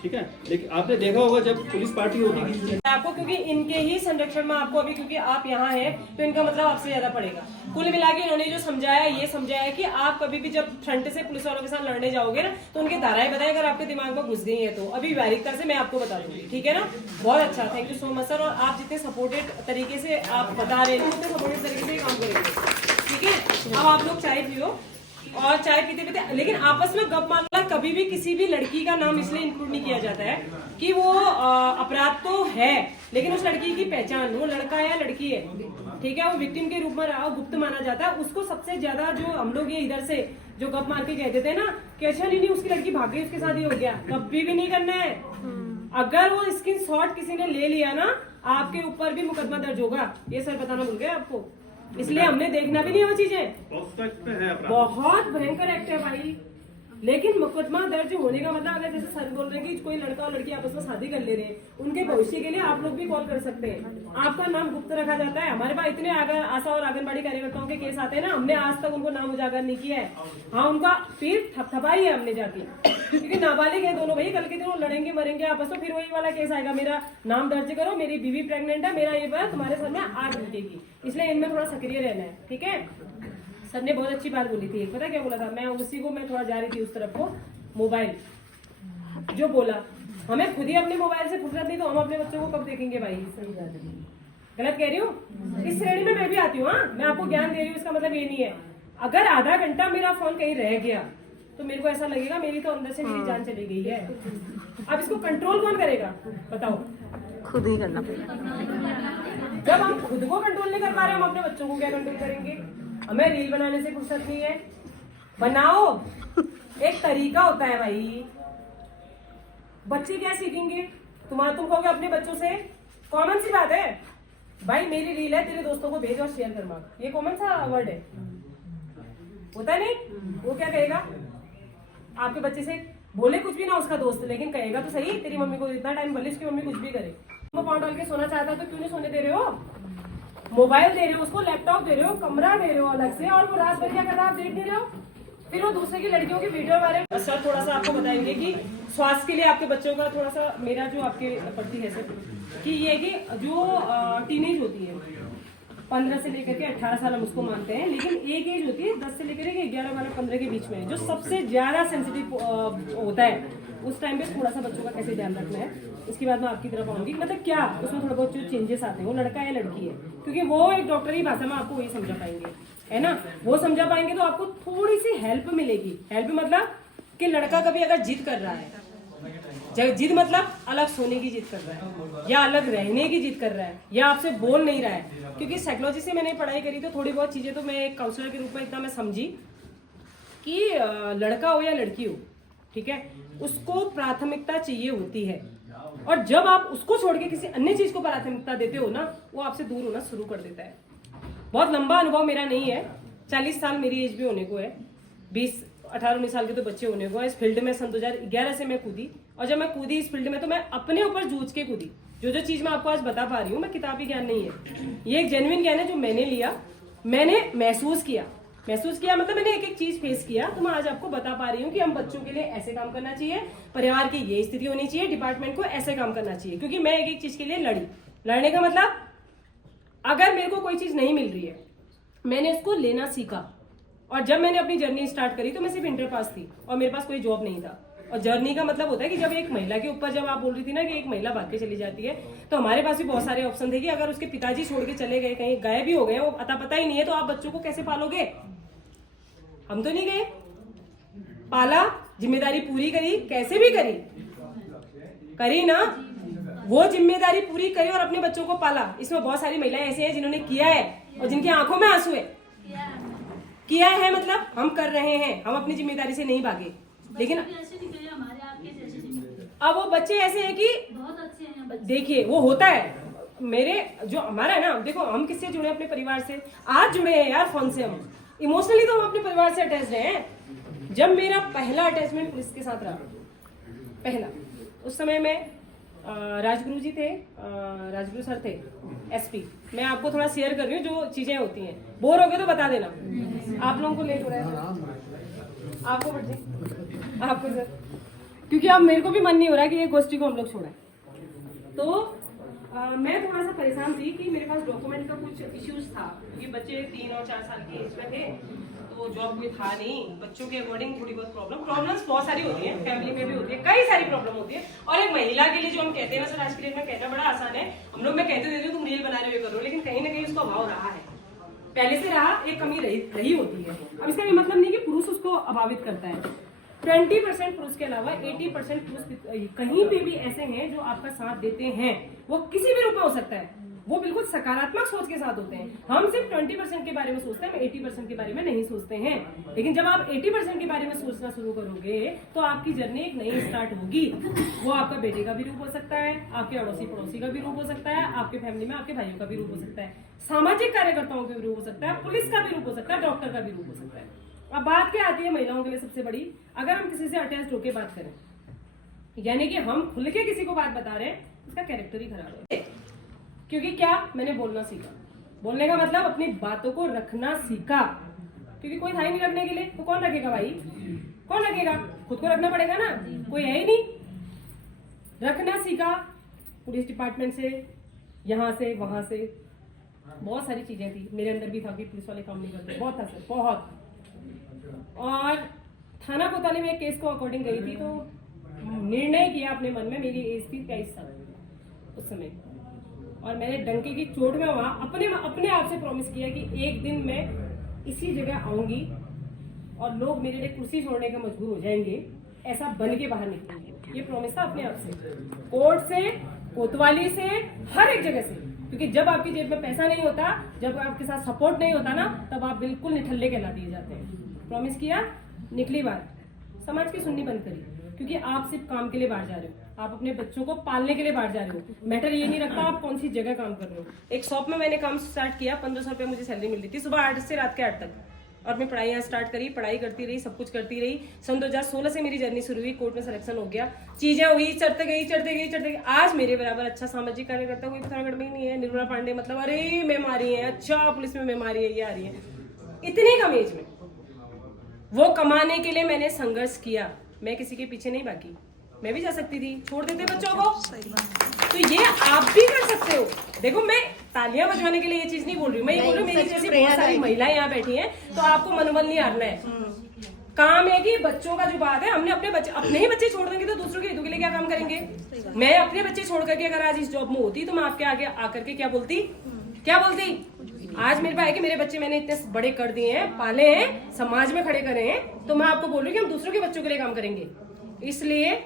ठीक है, लेकिन आपने देखा होगा जब पुलिस पार्टी होगी आपको, क्योंकि इनके ही संरक्षण में आपको अभी, क्योंकि आप यहाँ हैं तो इनका मतलब आपसे ज्यादा पड़ेगा। कुल मिला के इन्होंने जो समझाया, ये समझाया कि आप कभी भी जब फ्रंट से पुलिस वालों के साथ लड़ने जाओगे ना तो उनकी धाराएं बताएं, अगर आपके दिमाग में घुस गई है तो अभी व्यावहारिकता से मैं आपको बता दूंगी। ठीक है ना, बहुत अच्छा, thank you so much sir. और आप जितने सपोर्टेड तरीके से आप बता रहे हैं उतने सपोर्टेड तरीके से काम करेंगे। ठीक है, अब आप लोग चाय पियो और चाय पीते पीते, लेकिन आपस में गप मारना कभी भी किसी भी लड़की का नाम इसलिए इंक्लूड नहीं किया जाता है कि वो अपराध तो है, लेकिन उस लड़की की पहचान, वो लड़का है या लड़की है, ठीक है, वो विक्टिम के रूप में रहा, गुप्त माना जाता है। उसको सबसे ज्यादा जो हम लोग ये इधर से जो गप मार के कह देते हैं ना कि अच्छा नहीं उसकी लड़की भाग गई, उसके साथ ही हो गया, कभी भी नहीं करना है। अगर वो स्क्रीन शॉट किसी ने ले लिया ना, आपके ऊपर भी मुकदमा दर्ज होगा। ये सर बताना भूल गए आपको, इसलिए हमने देखना भी नहीं वो चीजें। बहुत भयंकर एक्ट है भाई, लेकिन मुकदमा दर्ज होने का मतलब, अगर जैसे सर बोल रहे हैं कि कोई लड़का और लड़की आपस में शादी कर ले रहे हैं, उनके भविष्य के लिए आप लोग भी कॉल कर सकते हैं। आपका नाम गुप्त रखा जाता है। हमारे पास इतने आशा और आंगनबाड़ी कार्यकर्ताओं के केस आते हैं ना, हमने आज तक उनको नाम उजागर नहीं किया है। हाँ, उनका फिर थपथपाई है हमने जाके, क्योंकि नाबालिग है दोनों भाई, कल के दिन वो लड़ेंगे मरेंगे आपस में, फिर वही वाला केस आएगा, मेरा नाम दर्ज करो, मेरी बीवी प्रेग्नेंट है, मेरा ये बात तुम्हारे सर में आग लगेगी। इसलिए इनमें थोड़ा सक्रिय रहना है। ठीक है, सर ने बहुत अच्छी बात बोली थी, पता क्या बोला था, मैं उसी को मैं थोड़ा जा रही थी उस तरफ को, मोबाइल जो बोला, हमें खुद ही अपने मोबाइल से फुर्सत नहीं तो हम अपने बच्चों को कब देखेंगे भाई। गलत कह रही हूँ, इस श्रेणी में मैं भी आती हूँ। मैं आपको ज्ञान दे रही हूँ, इसका मतलब ये नहीं है अगर आधा घंटा मेरा फोन कहीं रह गया तो मेरे को ऐसा लगेगा मेरी तो अंदर से मेरी जान चली गई है। अब इसको कंट्रोल कौन करेगा बताओ, खुद ही करना पड़ेगा। जब हम खुद को कंट्रोल नहीं कर पा रहे, हम अपने बच्चों को क्या कंट्रोल करेंगे। हमें रील बनाने से फुर्सत नहीं है, बनाओ, एक तरीका होता है भाई। बच्चे क्या सीखेंगे, तुम कहोगे अपने बच्चों से, कॉमन सी बात है भाई, मेरी रील है, तेरे दोस्तों को भेज और शेयर कर मार, ये कॉमन सा वर्ड है, होता है नहीं। वो क्या कहेगा, आपके बच्चे से बोले कुछ भी ना उसका दोस्त, लेकिन कहेगा तो सही, तेरी मम्मी को इतना टाइम भले उसकी मम्मी कुछ भी करे, वो पाउंड डाल के सोना चाहता तो क्यों नहीं सोने दे रहे हो, मोबाइल दे रहे हो उसको, लैपटॉप दे रहे हो, कमरा दे रहे हो अलग से, और वो रात भर क्या कर रहा है आप देख नहीं रहे हो। फिर वो दूसरे की लड़कियों की वीडियो बारे में सर थोड़ा सा आपको बताएंगे कि स्वास्थ्य के लिए आपके बच्चों का थोड़ा सा, मेरा जो आपके प्रति है सर कि ये कि जो टीनेज होती है 15 से लेकर के 18 साल हम उसको मानते हैं, लेकिन एक एज होती है 10 से लेकर के 11, 12, 15 के बीच में, जो सबसे ज्यादा सेंसिटिव होता है। उस टाइम पे थोड़ा सा बच्चों का कैसे ध्यान रखना है, इसके बाद मैं आपकी तरफ आऊंगी। मतलब क्या उसमें थोड़ा बहुत जो चेंजेस आते हैं, वो लड़का है लड़की है, क्योंकि वो एक डॉक्टरी भाषा में आपको वही समझा पाएंगे, है ना, वो समझा पाएंगे तो आपको थोड़ी सी हेल्प मिलेगी। हेल्प मतलब कि लड़का कभी अगर जिद कर रहा है, जिद मतलब अलग सोने की जिद कर रहा है, या अलग रहने की जिद कर रहा है, या आपसे बोल नहीं रहा है, क्योंकि साइकोलॉजी से मैंने पढ़ाई करी तो थोड़ी बहुत चीजें तो मैं एक काउंसलर के रूप में इतना मैं समझी कि लड़का हो या लड़की हो, ठीक है, उसको प्राथमिकता चाहिए होती है, और जब आप उसको छोड़ के किसी अन्य चीज को प्राथमिकता देते हो ना, वो आपसे दूर होना शुरू कर देता है। बहुत लंबा अनुभव मेरा नहीं है, 40 साल मेरी एज भी होने को है, 18-19 साल के तो बच्चे होने को है। इस फील्ड में सन 2011 से मैं कूदी, और जब मैं कूदी इस फील्ड में तो मैं अपने ऊपर जूझ के कूदी। जो चीज मैं आपको आज बता पा रही हूँ, मैं किताबी ज्ञान नहीं है, ये एक जेन्युइन ज्ञान है जो मैंने लिया, मैंने महसूस किया मतलब मैंने एक एक चीज फेस किया, तो मैं आज आपको बता पा रही हूँ कि हम बच्चों के लिए ऐसे काम करना चाहिए, परिवार की ये स्थिति होनी चाहिए, डिपार्टमेंट को ऐसे काम करना चाहिए, क्योंकि मैं एक एक चीज के लिए लड़ने का मतलब, अगर मेरे को कोई चीज नहीं मिल रही है, मैंने उसको लेना सीखा। और जब मैंने अपनी जर्नी स्टार्ट करी तो मैं सिर्फ इंटर पास थी और मेरे पास कोई जॉब नहीं था। और जर्नी का मतलब होता है कि जब एक महिला के ऊपर, जब आप बोल रही थी ना कि एक महिला भाग के चली जाती है, तो हमारे पास भी बहुत सारे ऑप्शन थे कि अगर उसके पिताजी छोड़ के चले गए, कहीं गायब भी हो गए, वो पता ही नहीं है, तो आप बच्चों को कैसे पालोगे। हम तो नहीं गए, पाला, जिम्मेदारी पूरी करी, कैसे भी करी ना, वो जिम्मेदारी पूरी करी और अपने बच्चों को पाला। इसमें बहुत सारी महिलाएं ऐसी हैं जिन्होंने किया है और जिनकी आंखों में आंसू है। किया है मतलब हम कर रहे हैं, हम अपनी जिम्मेदारी से नहीं भागे। लेकिन अब वो बच्चे ऐसे हैं कि बहुत अच्छे हैं। देखिए वो होता है मेरे जो हमारा है ना, देखो हम किससे जुड़े, अपने परिवार से। आज जुड़े हैं यार फोन से, हम इमोशनली तो हम अपने परिवार से अटैच रहे हैं। जब मेरा पहला अटैचमेंट पुलिस के साथ रहा, पहला, उस समय में राजगुरु जी थे, राजगुरु सर थे एसपी। मैं आपको थोड़ा शेयर कर रही हूँ जो चीजें होती हैं, बोर हो गए तो बता देना। आप लोगों को लेट हो रहा है, आपको आपको सर, क्योंकि अब मेरे को भी मन नहीं हो रहा कि ये गोष्ठी को हम लोग छोड़ें। तो मैं थोड़ा सा परेशान थी कि मेरे पास डॉक्यूमेंट का कुछ इश्यूज था। ये बच्चे 3 और 4 साल की एज में थे, तो जॉब कोई था नहीं। बच्चों के अकॉर्डिंग थोड़ी बहुत प्रॉब्लम्स बहुत सारी होती हैं, फैमिली में भी होती है, कई सारी प्रॉब्लम होती है। और एक महिला के लिए जो हम कहते हैं ना सर, आज की डेट में कहना बड़ा आसान है। हम लोग मैं कहते देती हूँ तुम रील बना रहे हो, करो, लेकिन कहीं ना कहीं उसका अभाव रहा है, पहले से रहा, एक कमी रही होती है। अब इसका ये मतलब नहीं कि पुरुष उसको अभावित करता है। 20% पुरुष के अलावा 80% पुरुष कहीं पे भी ऐसे हैं जो आपका साथ देते हैं। वो किसी भी रूप में हो सकता है, वो बिल्कुल सकारात्मक सोच के साथ होते हैं। हम सिर्फ 20% के बारे में सोचते हैं, हम 80% के बारे में नहीं सोचते हैं। लेकिन जब आप 80% के बारे में सोचना शुरू करोगे तो आपकी जर्नी एक नई स्टार्ट होगी। वो आपका बेटे का भी रूप हो सकता है, आपके अड़ोसी पड़ोसी का भी रूप हो सकता है, आपके फैमिली में आपके भाइयों का भी रूप हो सकता है, सामाजिक कार्यकर्ताओं का भी रूप हो सकता है, पुलिस का भी रूप हो सकता है, डॉक्टर का भी रूप हो सकता है। अब बात क्या आती है महिलाओं के लिए सबसे बड़ी, अगर हम किसी से अटैच होकर बात करें, यानी कि हम खुल के किसी को बात बता रहे हैं, उसका कैरेक्टर ही खराब है। क्योंकि क्या, मैंने बोलना सीखा। बोलने का मतलब अपनी बातों को रखना सीखा, क्योंकि कोई था ही नहीं रखने के लिए, तो कौन रखेगा भाई, कौन रखेगा, खुद को रखना पड़ेगा ना, कोई है ही नहीं। रखना सीखा, पुलिस डिपार्टमेंट से, यहाँ से वहां से, बहुत सारी चीजें थी मेरे अंदर भी था कि पुलिस वाले काम नहीं करते, बहुत था सर, बहुत। और थाना कोतवाली में एक केस को अकॉर्डिंग गई थी, तो निर्णय किया अपने मन में, मेरी एज थी 23 साल उस समय, और मैंने डंके की चोट में वहां अपने आप से प्रॉमिस किया कि एक दिन मैं इसी जगह आऊंगी और लोग मेरे लिए कुर्सी छोड़ने का मजबूर हो जाएंगे, ऐसा बन के बाहर निकलेंगे। ये प्रॉमिस था अपने आप से, कोर्ट से, कोतवाली से, हर एक जगह से। क्योंकि जब आपकी जेब में पैसा नहीं होता, जब आपके साथ सपोर्ट नहीं होता ना, तब आप बिल्कुल निठल्ले कहला दिए जाते हैं। प्रॉमिस किया, निकली बात, समाज की सुननी बंद करी, क्योंकि आप सिर्फ काम के लिए बाहर जा रहे हो, आप अपने बच्चों को पालने के लिए बाहर जा रहे हो। मैटर ये नहीं रखता आप कौन सी जगह काम कर रहे हो। एक शॉप में मैंने काम स्टार्ट किया, 1500 रुपये मुझे सैलरी मिलती थी, सुबह 8 से रात के 8 तक, और मैं पढ़ाई यहाँ स्टार्ट करी, पढ़ाई करती रही, सब कुछ करती रही। सन 2016 से मेरी जर्नी शुरू हुई, कोर्ट में सिलेक्शन हो गया, चीजें हुई, चढ़ते गई। आज मेरे बराबर अच्छा सामाजिक कार्यकर्ता कोई पिथौरागढ़ में ही नहीं है। निर्मला पांडे मतलब अरे मैम आ रही है, अच्छा पुलिस में मैम आ रही है, ये आ रही है, इतनी कम एज में। वो कमाने के लिए मैंने संघर्ष किया, मैं किसी के पीछे नहीं भागी। मैं भी जा सकती थी, छोड़ देते बच्चों को, तो ये आप भी कर सकते हो। देखो मैं तालियां बजवाने के लिए ये चीज नहीं बोल रही हूँ, मैं ये बोल रही हूँ मेरी जैसी बहुत सारी महिलाएं यहाँ बैठी हैं, तो आपको मनोबल नहीं हारना है। काम है कि बच्चों का जो बात है, हमने अपने ही बच्चे छोड़ देंगे तो दूसरों के हितों के लिए क्या काम करेंगे। मैं अपने बच्चे छोड़ करके अगर आज इस जॉब में होती तो मैं आपके आगे आकर के क्या बोलती। आज मेरे पास है कि मेरे बच्चे मैंने इतने बड़े कर दिए हैं, पाले हैं, समाज में खड़े करे हैं, तो मैं आपको बोल रही हूँ कि हम दूसरों के बच्चों के लिए काम करेंगे। इसलिए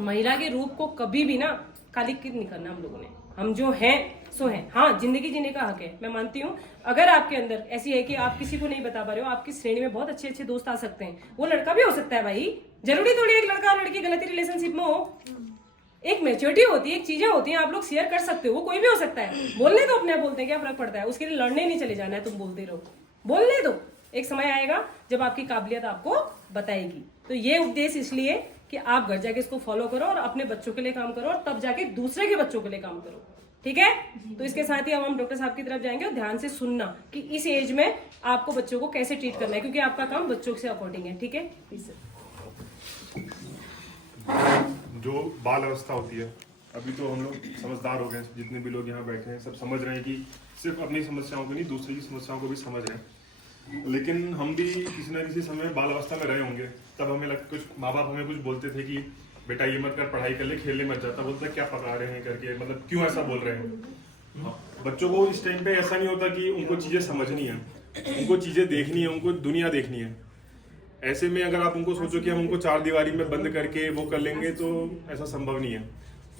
महिला के रूप को कभी भी ना कालिकित नहीं करना हम लोगों ने। हम जो हैं सो हैं। हाँ, जिंदगी जीने का हक है, मैं मानती हूँ। अगर आपके अंदर ऐसी है कि आप किसी को नहीं बता पा रहे हो, आपकी श्रेणी में बहुत अच्छे अच्छे दोस्त आ सकते हैं, वो लड़का भी हो सकता है भाई, जरूरी थोड़ी एक लड़का और लड़की गलती रिलेशनशिप में हो। एक मैच्योरिटी होती है, एक चीजें होती हैं, आप लोग शेयर कर सकते हो, वो कोई भी हो सकता है। बोलने तो अपने आप बोलते हैं, क्या फर्क पड़ता है, उसके लिए लड़ने नहीं चले जाना है, तुम बोलते रहो, बोलने दो। एक समय आएगा जब आपकी काबिलियत आपको बताएगी। तो ये उपदेश इसलिए कि आप घर जाके इसको फॉलो करो और अपने बच्चों के लिए काम करो, और तब जाके दूसरे के बच्चों के लिए काम करो, ठीक है। तो इसके साथ ही अब हम डॉक्टर साहब की तरफ जाएंगे, और ध्यान से सुनना कि इस एज में आपको बच्चों को कैसे ट्रीट करना है, क्योंकि आपका काम बच्चों से अकॉर्डिंग है, ठीक है। जो बाल अवस्था होती है, अभी तो हम लोग समझदार हो गए, जितने भी लोग यहाँ बैठे हैं सब समझ रहे हैं कि सिर्फ अपनी समस्याओं को नहीं, दूसरे की समस्याओं को भी समझ रहे हैं। लेकिन हम भी किसी न किसी समय बाल अवस्था में रहे होंगे, तब हमें कुछ माँ बाप हमें कुछ बोलते थे कि बेटा ये मत कर, पढ़ाई कर ले, खेलने मत जाता। बोलता क्या पका रहे हैं करके, मतलब क्यों ऐसा बोल रहे हैं। बच्चों को इस टाइम पे ऐसा नहीं होता कि उनको चीजें समझनी है, उनको चीजें देखनी है, उनको दुनिया देखनी है। ऐसे में अगर आप उनको सोचो कि हम उनको 4 दीवारी में बंद करके वो कर लेंगे, तो ऐसा संभव नहीं है।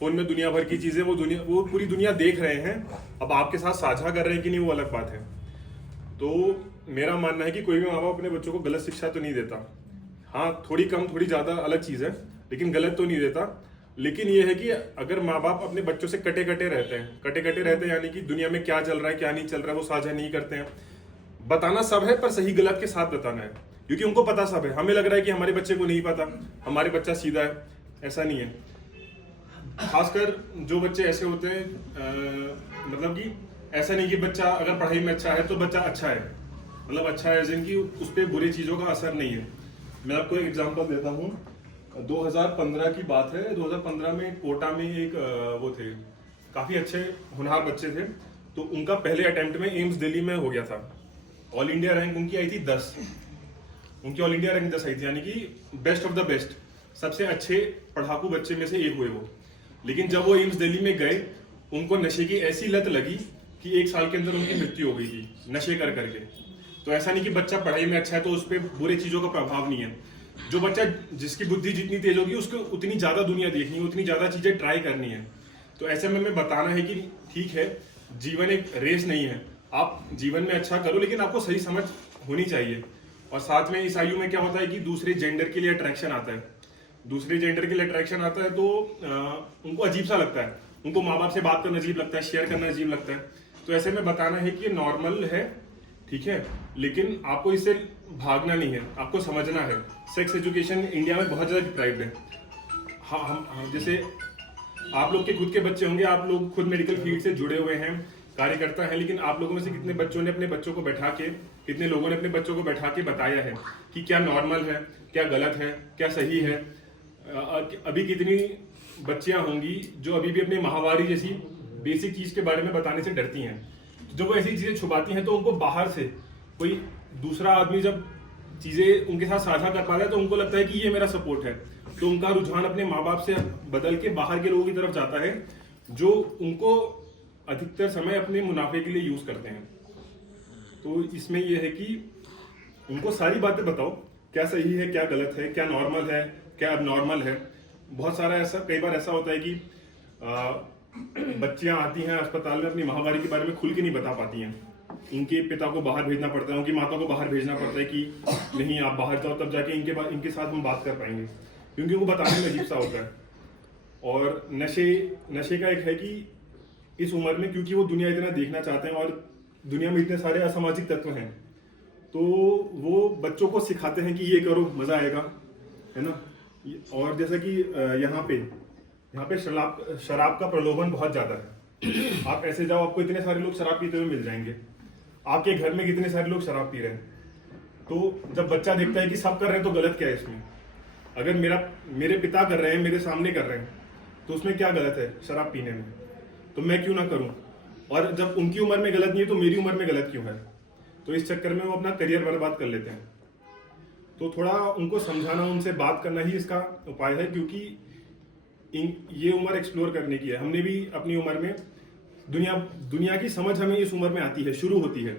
फोन में दुनिया भर की चीजें वो पूरी दुनिया देख रहे हैं। अब आपके साथ साझा कर रहे हैं कि नहीं, वो अलग बात है। तो मेरा मानना है कि कोई भी माँ बाप अपने बच्चों को गलत शिक्षा तो नहीं देता। हाँ, थोड़ी कम थोड़ी ज्यादा अलग चीज है, लेकिन गलत तो नहीं देता। लेकिन ये है कि अगर माँ बाप अपने बच्चों से कटे कटे रहते हैं यानी कि दुनिया में क्या चल रहा है क्या नहीं चल रहा है वो साझा नहीं करते हैं। बताना सब है, पर सही गलत के साथ बताना है, क्योंकि उनको पता सब है। हमें लग रहा है कि हमारे बच्चे को नहीं पता, हमारे बच्चा सीधा है, ऐसा नहीं है। खासकर जो बच्चे ऐसे होते हैं, मतलब कि ऐसा नहीं कि बच्चा अगर पढ़ाई में अच्छा है तो बच्चा अच्छा है, मतलब अच्छा है जिनकी उस पर बुरी चीजों का असर नहीं है। मैं आपको एक एग्जांपल देता हूँ। 2015 की बात है। 2015 में कोटा में एक वो थे, काफी अच्छे होनहार बच्चे थे, तो उनका पहले अटेम्प्ट में एम्स दिल्ली में हो गया था। ऑल इंडिया रैंक उनकी आई थी 10, उनकी ऑल इंडिया रैंक 10 आई थी, यानी कि बेस्ट ऑफ द बेस्ट, सबसे अच्छे पढ़ाकू बच्चे में से एक हुए वो। लेकिन जब वो एम्स दिल्ली में गए, उनको नशे की ऐसी लत लगी कि 1 साल के अंदर उनकी मृत्यु हो गई थी नशे कर करके। तो ऐसा नहीं कि बच्चा पढ़ाई में अच्छा है तो उस पर बुरी चीजों का प्रभाव नहीं है। जो बच्चा, जिसकी बुद्धि जितनी तेज होगी उसको उतनी ज्यादा दुनिया देखनी है, उतनी ज्यादा चीजें ट्राई करनी है। तो ऐसे में हमें बताना है कि ठीक है, जीवन एक रेस नहीं है, आप जीवन में अच्छा करो, लेकिन आपको सही समझ होनी चाहिए। और साथ में इस आयु में क्या होता है कि दूसरे जेंडर के लिए अट्रैक्शन आता है, दूसरे जेंडर के लिए अट्रैक्शन आता है तो उनको अजीब सा लगता है, उनको माँ बाप से बात करना अजीब लगता है, शेयर करना अजीब लगता है। तो ऐसे में बताना है कि नॉर्मल है, ठीक है, लेकिन आपको इससे भागना नहीं है, आपको समझना है। सेक्स एजुकेशन इंडिया में बहुत ज्यादा डिप्राइव्ड है। हाँ, हम जैसे आप लोग के खुद के बच्चे होंगे, आप लोग खुद मेडिकल फील्ड से जुड़े हुए हैं, कार्यकर्ता हैं, लेकिन आप लोगों में से कितने बच्चों ने अपने बच्चों को बैठा के, कितने लोगों ने अपने बच्चों को बैठा के बताया है कि क्या नॉर्मल है, क्या गलत है, क्या सही है। अभी कितनी बच्चियां होंगी जो अभी भी अपनी माहवारी जैसी बेसिक चीज के बारे में बताने से डरती हैं। जब वो ऐसी चीजें छुपाती हैं तो उनको बाहर से कोई दूसरा आदमी जब चीजें उनके साथ साझा कर पाता है तो उनको लगता है कि ये मेरा सपोर्ट है, तो उनका रुझान अपने माँ बाप से बदल के बाहर के लोगों की तरफ जाता है, जो उनको अधिकतर समय अपने मुनाफे के लिए यूज करते हैं। तो इसमें यह है कि उनको सारी बातें बताओ, क्या सही है, क्या गलत है, क्या नॉर्मल है, क्या अब नॉर्मल है। बहुत सारा ऐसा, कई बार ऐसा होता है कि बच्चियां आती हैं अस्पताल में, अपनी माहवारी के बारे में खुल के नहीं बता पाती हैं, उनके पिता को बाहर भेजना पड़ता है, उनकी माता को बाहर भेजना पड़ता है कि नहीं आप बाहर जाओ, तब जाके इनके साथ हम बात कर पाएंगे, क्योंकि वो बताने में अजीब सा होता है। और नशे का एक है कि इस उम्र में, क्योंकि वो दुनिया इतना देखना चाहते हैं और दुनिया में इतने सारे असामाजिक तत्व हैं, तो वो बच्चों को सिखाते हैं कि ये करो मजा आएगा, है ना। और जैसा कि यहाँ पे शराब का प्रलोभन बहुत ज्यादा है। आप ऐसे जाओ, आपको इतने सारे लोग शराब पीते हुए मिल जाएंगे, आपके घर में कितने सारे लोग शराब पी रहे हैं। तो जब बच्चा देखता है कि सब कर रहे हैं तो गलत क्या है इसमें, अगर मेरे पिता कर रहे हैं, मेरे सामने कर रहे हैं, तो उसमें क्या गलत है शराब पीने में, तो मैं क्यों ना करूं। और जब उनकी उम्र में गलत नहीं है तो मेरी उम्र में गलत क्यों है। तो इस चक्कर में वो अपना करियर बर्बाद कर लेते हैं। तो थोड़ा उनको समझाना, उनसे बात करना ही इसका उपाय है, क्योंकि ये उम्र एक्सप्लोर करने की है। हमने भी अपनी उम्र में दुनिया की समझ हमें इस उम्र में आती है, शुरू होती है,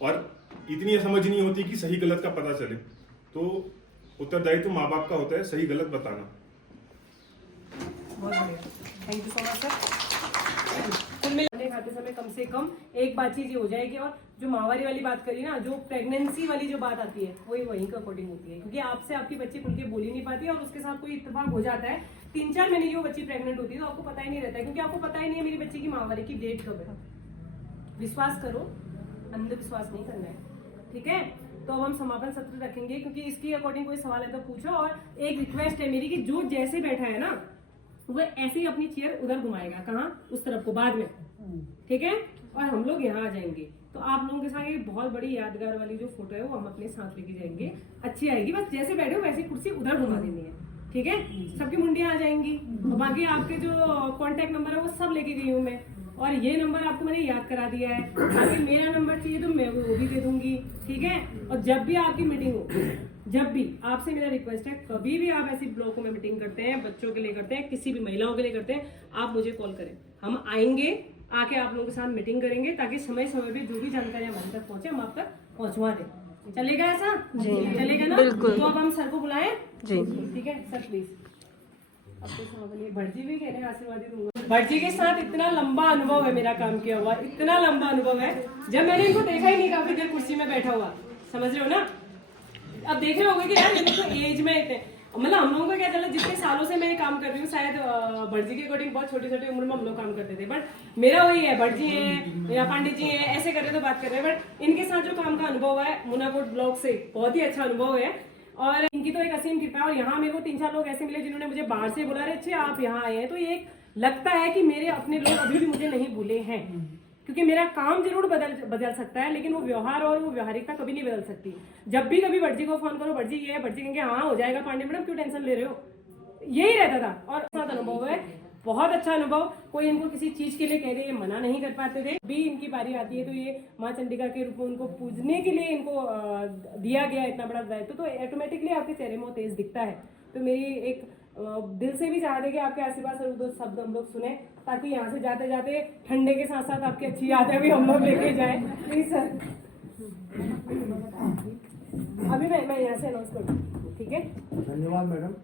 और इतनी समझ नहीं होती कि सही गलत का पता चले। तो उत्तरदायित्व माँ बाप का होता है सही गलत बताना। बहुत बढ़िया, thank you so much sir. कुल मिलाकर खाते समय कम से कम एक बात चीज ये हो जाएगी। और जो माहवारी वाली बात करी ना, जो प्रेगनेंसी वाली जो बात आती है वही के अकॉर्डिंग होती है, क्योंकि आपसे आपकी बच्ची खुल के बोल ही नहीं पाती और उसके साथ कोई इत्तेफाक हो जाता है, 3-4 महीने की वो बच्ची प्रेग्नेंट होती है तो आपको पता ही नहीं रहता है, क्योंकि आपको पता ही नहीं है मेरी बच्ची की माहवारी की डेट कब है। विश्वास करो, अंधविश्वास नहीं करना है, ठीक है। तो अब हम समापन सत्र रखेंगे, क्योंकि इसकी अकॉर्डिंग कोई सवाल है तो पूछो। और एक रिक्वेस्ट है मेरी कि जो जैसे बैठा है ना वो ऐसे ही अपनी चेयर उधर घुमाएगा, कहाँ, उस तरफ को, बाद में, ठीक है। और हम लोग यहाँ आ जाएंगे तो आप लोगों के साथ एक बहुत बड़ी यादगार वाली जो फोटो है वो हम अपने साथ लेके जाएंगे, अच्छी आएगी। बस जैसे बैठे हो वैसे कुर्सी उधर घुमा देनी है, ठीक है। सबकी मुंडियां आ जाएंगी। और बाकी आपके जो कांटेक्ट नंबर है वो सब लेके गई हूँ मैं, और ये नंबर आपको मैंने याद करा दिया है। अगर मेरा नंबर चाहिए तो मैं वो भी दे दूंगी, ठीक है। और जब भी आपकी मीटिंग हो, जब भी, आपसे मेरा रिक्वेस्ट है, कभी भी आप ऐसी ब्लॉकों में मीटिंग करते हैं, बच्चों के लिए करते हैं, किसी भी महिलाओं के लिए करते हैं, आप मुझे कॉल करें, हम आएंगे, आके आप लोगों के साथ मीटिंग करेंगे, ताकि समय समय पे जो भी जानकारी हमारे तक पहुंचे हम आप तक पहुंचवा दें। चलेगा ऐसा? जी चलेगा ना। तो अब हम सर को बुलाएं जी, ठीक है सर प्लीज। अपने सामने भटजी भी कहने आशीर्वाद ही दूंगा। भटजी के साथ इतना लंबा अनुभव है मेरा काम किया हुआ, इतना लंबा अनुभव है, जब मैंने इनको देखा ही नहीं काफी देर कुर्सी में बैठा हुआ, समझ रहे हो ना। अब देख रहे होंगे कि यार इनको एज में इतने, मतलब हम लोगों को क्या चला, जितने सालों से मैं ये काम कर रही हूँ, शायद भटजी के अकॉर्डिंग बहुत छोटी छोटी उम्र में हम लोग काम करते थे, बट मेरा वही है, भटजी है या पंडित जी है ऐसे कर रहे तो बात कर रहे हैं, बट इनके साथ जो काम का अनुभव है मुनाकोट ब्लॉक से बहुत ही अच्छा अनुभव है, और इनकी तो एक असीम कृपा है। और यहाँ मेरे को 3-4 लोग ऐसे मिले जिन्होंने मुझे बाहर से बोला, रहे अच्छे आप यहाँ आए हैं, तो ये एक लगता है कि मेरे अपने लोग अभी भी मुझे नहीं भूले हैं, क्योंकि मेरा काम जरूर बदल सकता है, लेकिन वो व्यवहार और वो व्यवहारिकता कभी नहीं बदल सकती। जब भी कभी भटजी को फोन करो, भटजी ये है, भटजी कहेंगे हाँ हो जाएगा पांडे मैडम, क्यों टेंशन ले रहे हो, यही रहता था। और साथ अनुभव है, बहुत अच्छा अनुभव, कोई इनको किसी चीज के लिए कह दे ये मना नहीं कर पाते थे। भी इनकी बारी आती है तो ये माँ चंडिका के रूप में उनको पूजने के लिए इनको दिया गया इतना बड़ा दायित्व, तो ऑटोमेटिकली आपके चेहरे में तेज दिखता है। तो मेरी एक दिल से भी चाह दे कि आपके आशीर्वाद से दो शब्द हम लोग सुने, ताकि यहाँ से जाते जाते ठंडे के साथ साथ आपकी अच्छी यादें भी हम लोग लेके जाए। प्लीज सर, अभी मैं यहाँ से अनाउंस कर दूँ, ठीक है। धन्यवाद मैडम।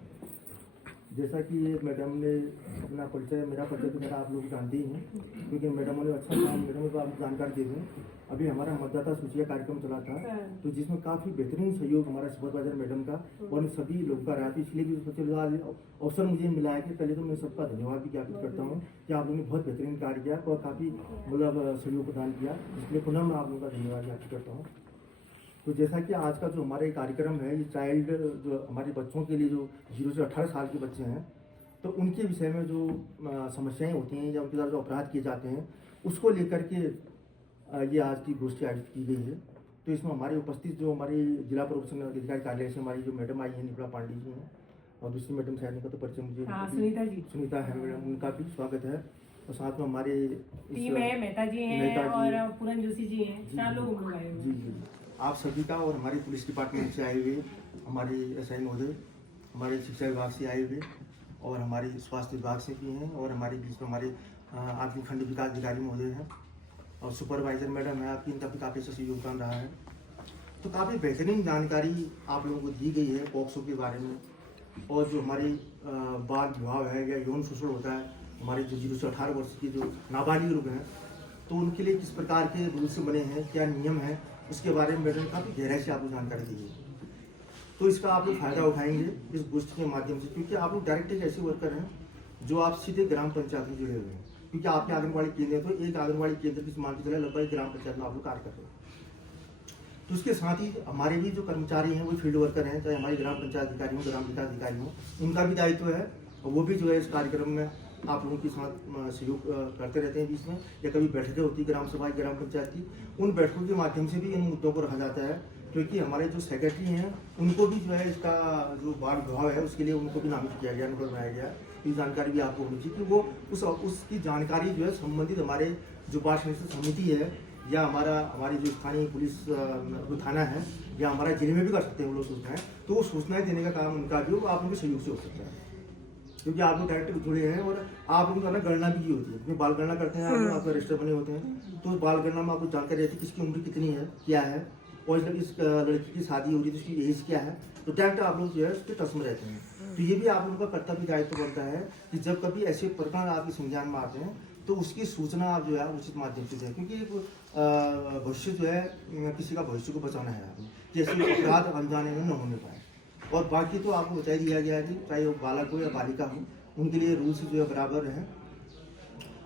जैसा कि मैडम ने अपना परिचय, मेरा परिचय तो मेरा आप लोग जानते ही हैं, क्योंकि मैडम ने अच्छा काम, मैडम को आप जानकारी दे दें। अभी हमारा मतदाता सूची का कार्यक्रम चला था, तो जिसमें काफ़ी बेहतरीन सहयोग हमारा सुपरवाइजर मैडम का और सभी लोगों का रहा था, इसलिए भी सबसे बड़ा अवसर मुझे मिला है कि पहले तो मैं सबका धन्यवाद भी ज्ञापित करता हूँ कि आप लोगों ने बहुत बेहतरीन कार्य किया और काफ़ी मतलब सहयोग प्रदान किया, इसलिए पुनः मैं आप लोगों का धन्यवाद ज्ञापित करता हूँ। तो जैसा कि आज का जो हमारा कार्यक्रम है, ये चाइल्ड जो हमारे बच्चों के लिए जो 0 से 18 साल के बच्चे हैं, तो उनके विषय में जो समस्याएं होती हैं या उनके द्वारा जो अपराध किए जाते हैं, उसको लेकर के ये आज की गोष्ठी आयोजित की गई है। तो इसमें हमारे उपस्थित जो हमारे जिला प्रोबेशन अधिकारी कार्यालय से हमारी जो मैडम आई है, निर्मला पांडे जी हैं, और दूसरी मैडम शायद का तो परिचय मुझे सुनीता है मैडम, उनका भी स्वागत है। और साथ में हमारे टीम है, मेहता जी हैं और पूरन जोशी जी हैं, 4 लोग आए हुए। जी, आप सभी का और हमारे पुलिस डिपार्टमेंट से आए हुए, हमारे SI महोदय, हमारे शिक्षा विभाग से आए हुए और हमारे स्वास्थ्य विभाग से भी हैं, और हमारे बीच में हमारे आर्थिक खंड विकास अधिकारी महोदय हैं और सुपरवाइजर मैडम है आपकी, इनका भी काफ़ी अच्छा योगदान रहा है। तो काफ़ी बेहतरीन जानकारी आप लोगों को दी गई है पॉक्सो के बारे में, और जो हमारी बाल विवाह है या यौन शोषण होता है, हमारे जो 0 से 18 वर्ष के जो नाबालिग लोग हैं, तो उनके लिए किस प्रकार के रूल्स बने हैं, क्या नियम है, उसके बारे में मैडम काफ़ी गहराई से आपको जानकारी दी है। तो इसका आप लोग फायदा उठाएंगे इस गोष्ठी के माध्यम से, क्योंकि आप लोग डायरेक्ट एक ऐसे वर्कर हैं जो आप सीधे ग्राम पंचायत में जुड़े हुए हैं, क्योंकि आपके आंगनबाड़ी केंद्र है, तो एक आंगनबाड़ी केंद्र की मान के चले लगभग ग्राम पंचायत में आप लोग कार्य कर रहे हैं। तो उसके साथ ही हमारे भी जो कर्मचारी हैं वो फील्ड वर्कर हैं, चाहे हमारे ग्राम पंचायत अधिकारी हों, ग्राम विकास अधिकारी हों, उनका भी दायित्व है, और वो भी जो है इस कार्यक्रम में आप लोगों के साथ सहयोग करते रहते हैं। बीच में या कभी बैठकें होती है ग्राम सभा ग्राम पंचायत की, उन बैठकों के माध्यम से भी इन मुद्दों को रखा जाता है, क्योंकि हमारे जो सेक्रेटरी हैं उनको भी जो है इसका जो बाल विभाग है उसके लिए उनको भी नामित किया गया, उनको बनाया गया। ये जानकारी भी आपको होनी चाहिए कि वो उसकी जानकारी जो है संबंधित हमारे जो बाल संरक्षण समिति है या हमारी जो स्थानीय पुलिस जो थाना है या हमारा जिले में भी कर सकते हैं वो लोग सूचनाएं, तो वो सूचनाएं देने का काम उनका भी आप लोगों के सहयोग से हो सकता है, क्योंकि आप लोग डायरेक्ट जुड़े हैं और आप लोगों द्वारा गणना भी की होती है, क्योंकि बाल गणना करते हैं आप लोग, आपके रजिस्टर बने होते हैं, तो बाल गणना में आपको जानकारी रहती है किसकी उम्र कितनी है, क्या है, और इस लड़की की शादी हो रही है तो उसकी एज क्या है, तो डायरेक्ट आप लोग जो है उसके टच में रहते हैं। तो ये भी आप लोगों का कर्तव्य दायित्व बनता है कि जब कभी ऐसे प्रकरण आपके संज्ञान में आते हैं तो उसकी सूचना आप जो है उचित माध्यम से दें, क्योंकि भविष्य जो है किसी का भविष्य को बचाना है आपने, जैसे अपराध अनजाने में न होने पाए। और बाकी तो आपको बता दिया गया है कि चाहे वो बालक हो या बालिका हो, उनके लिए रूल्स जो है बराबर हैं,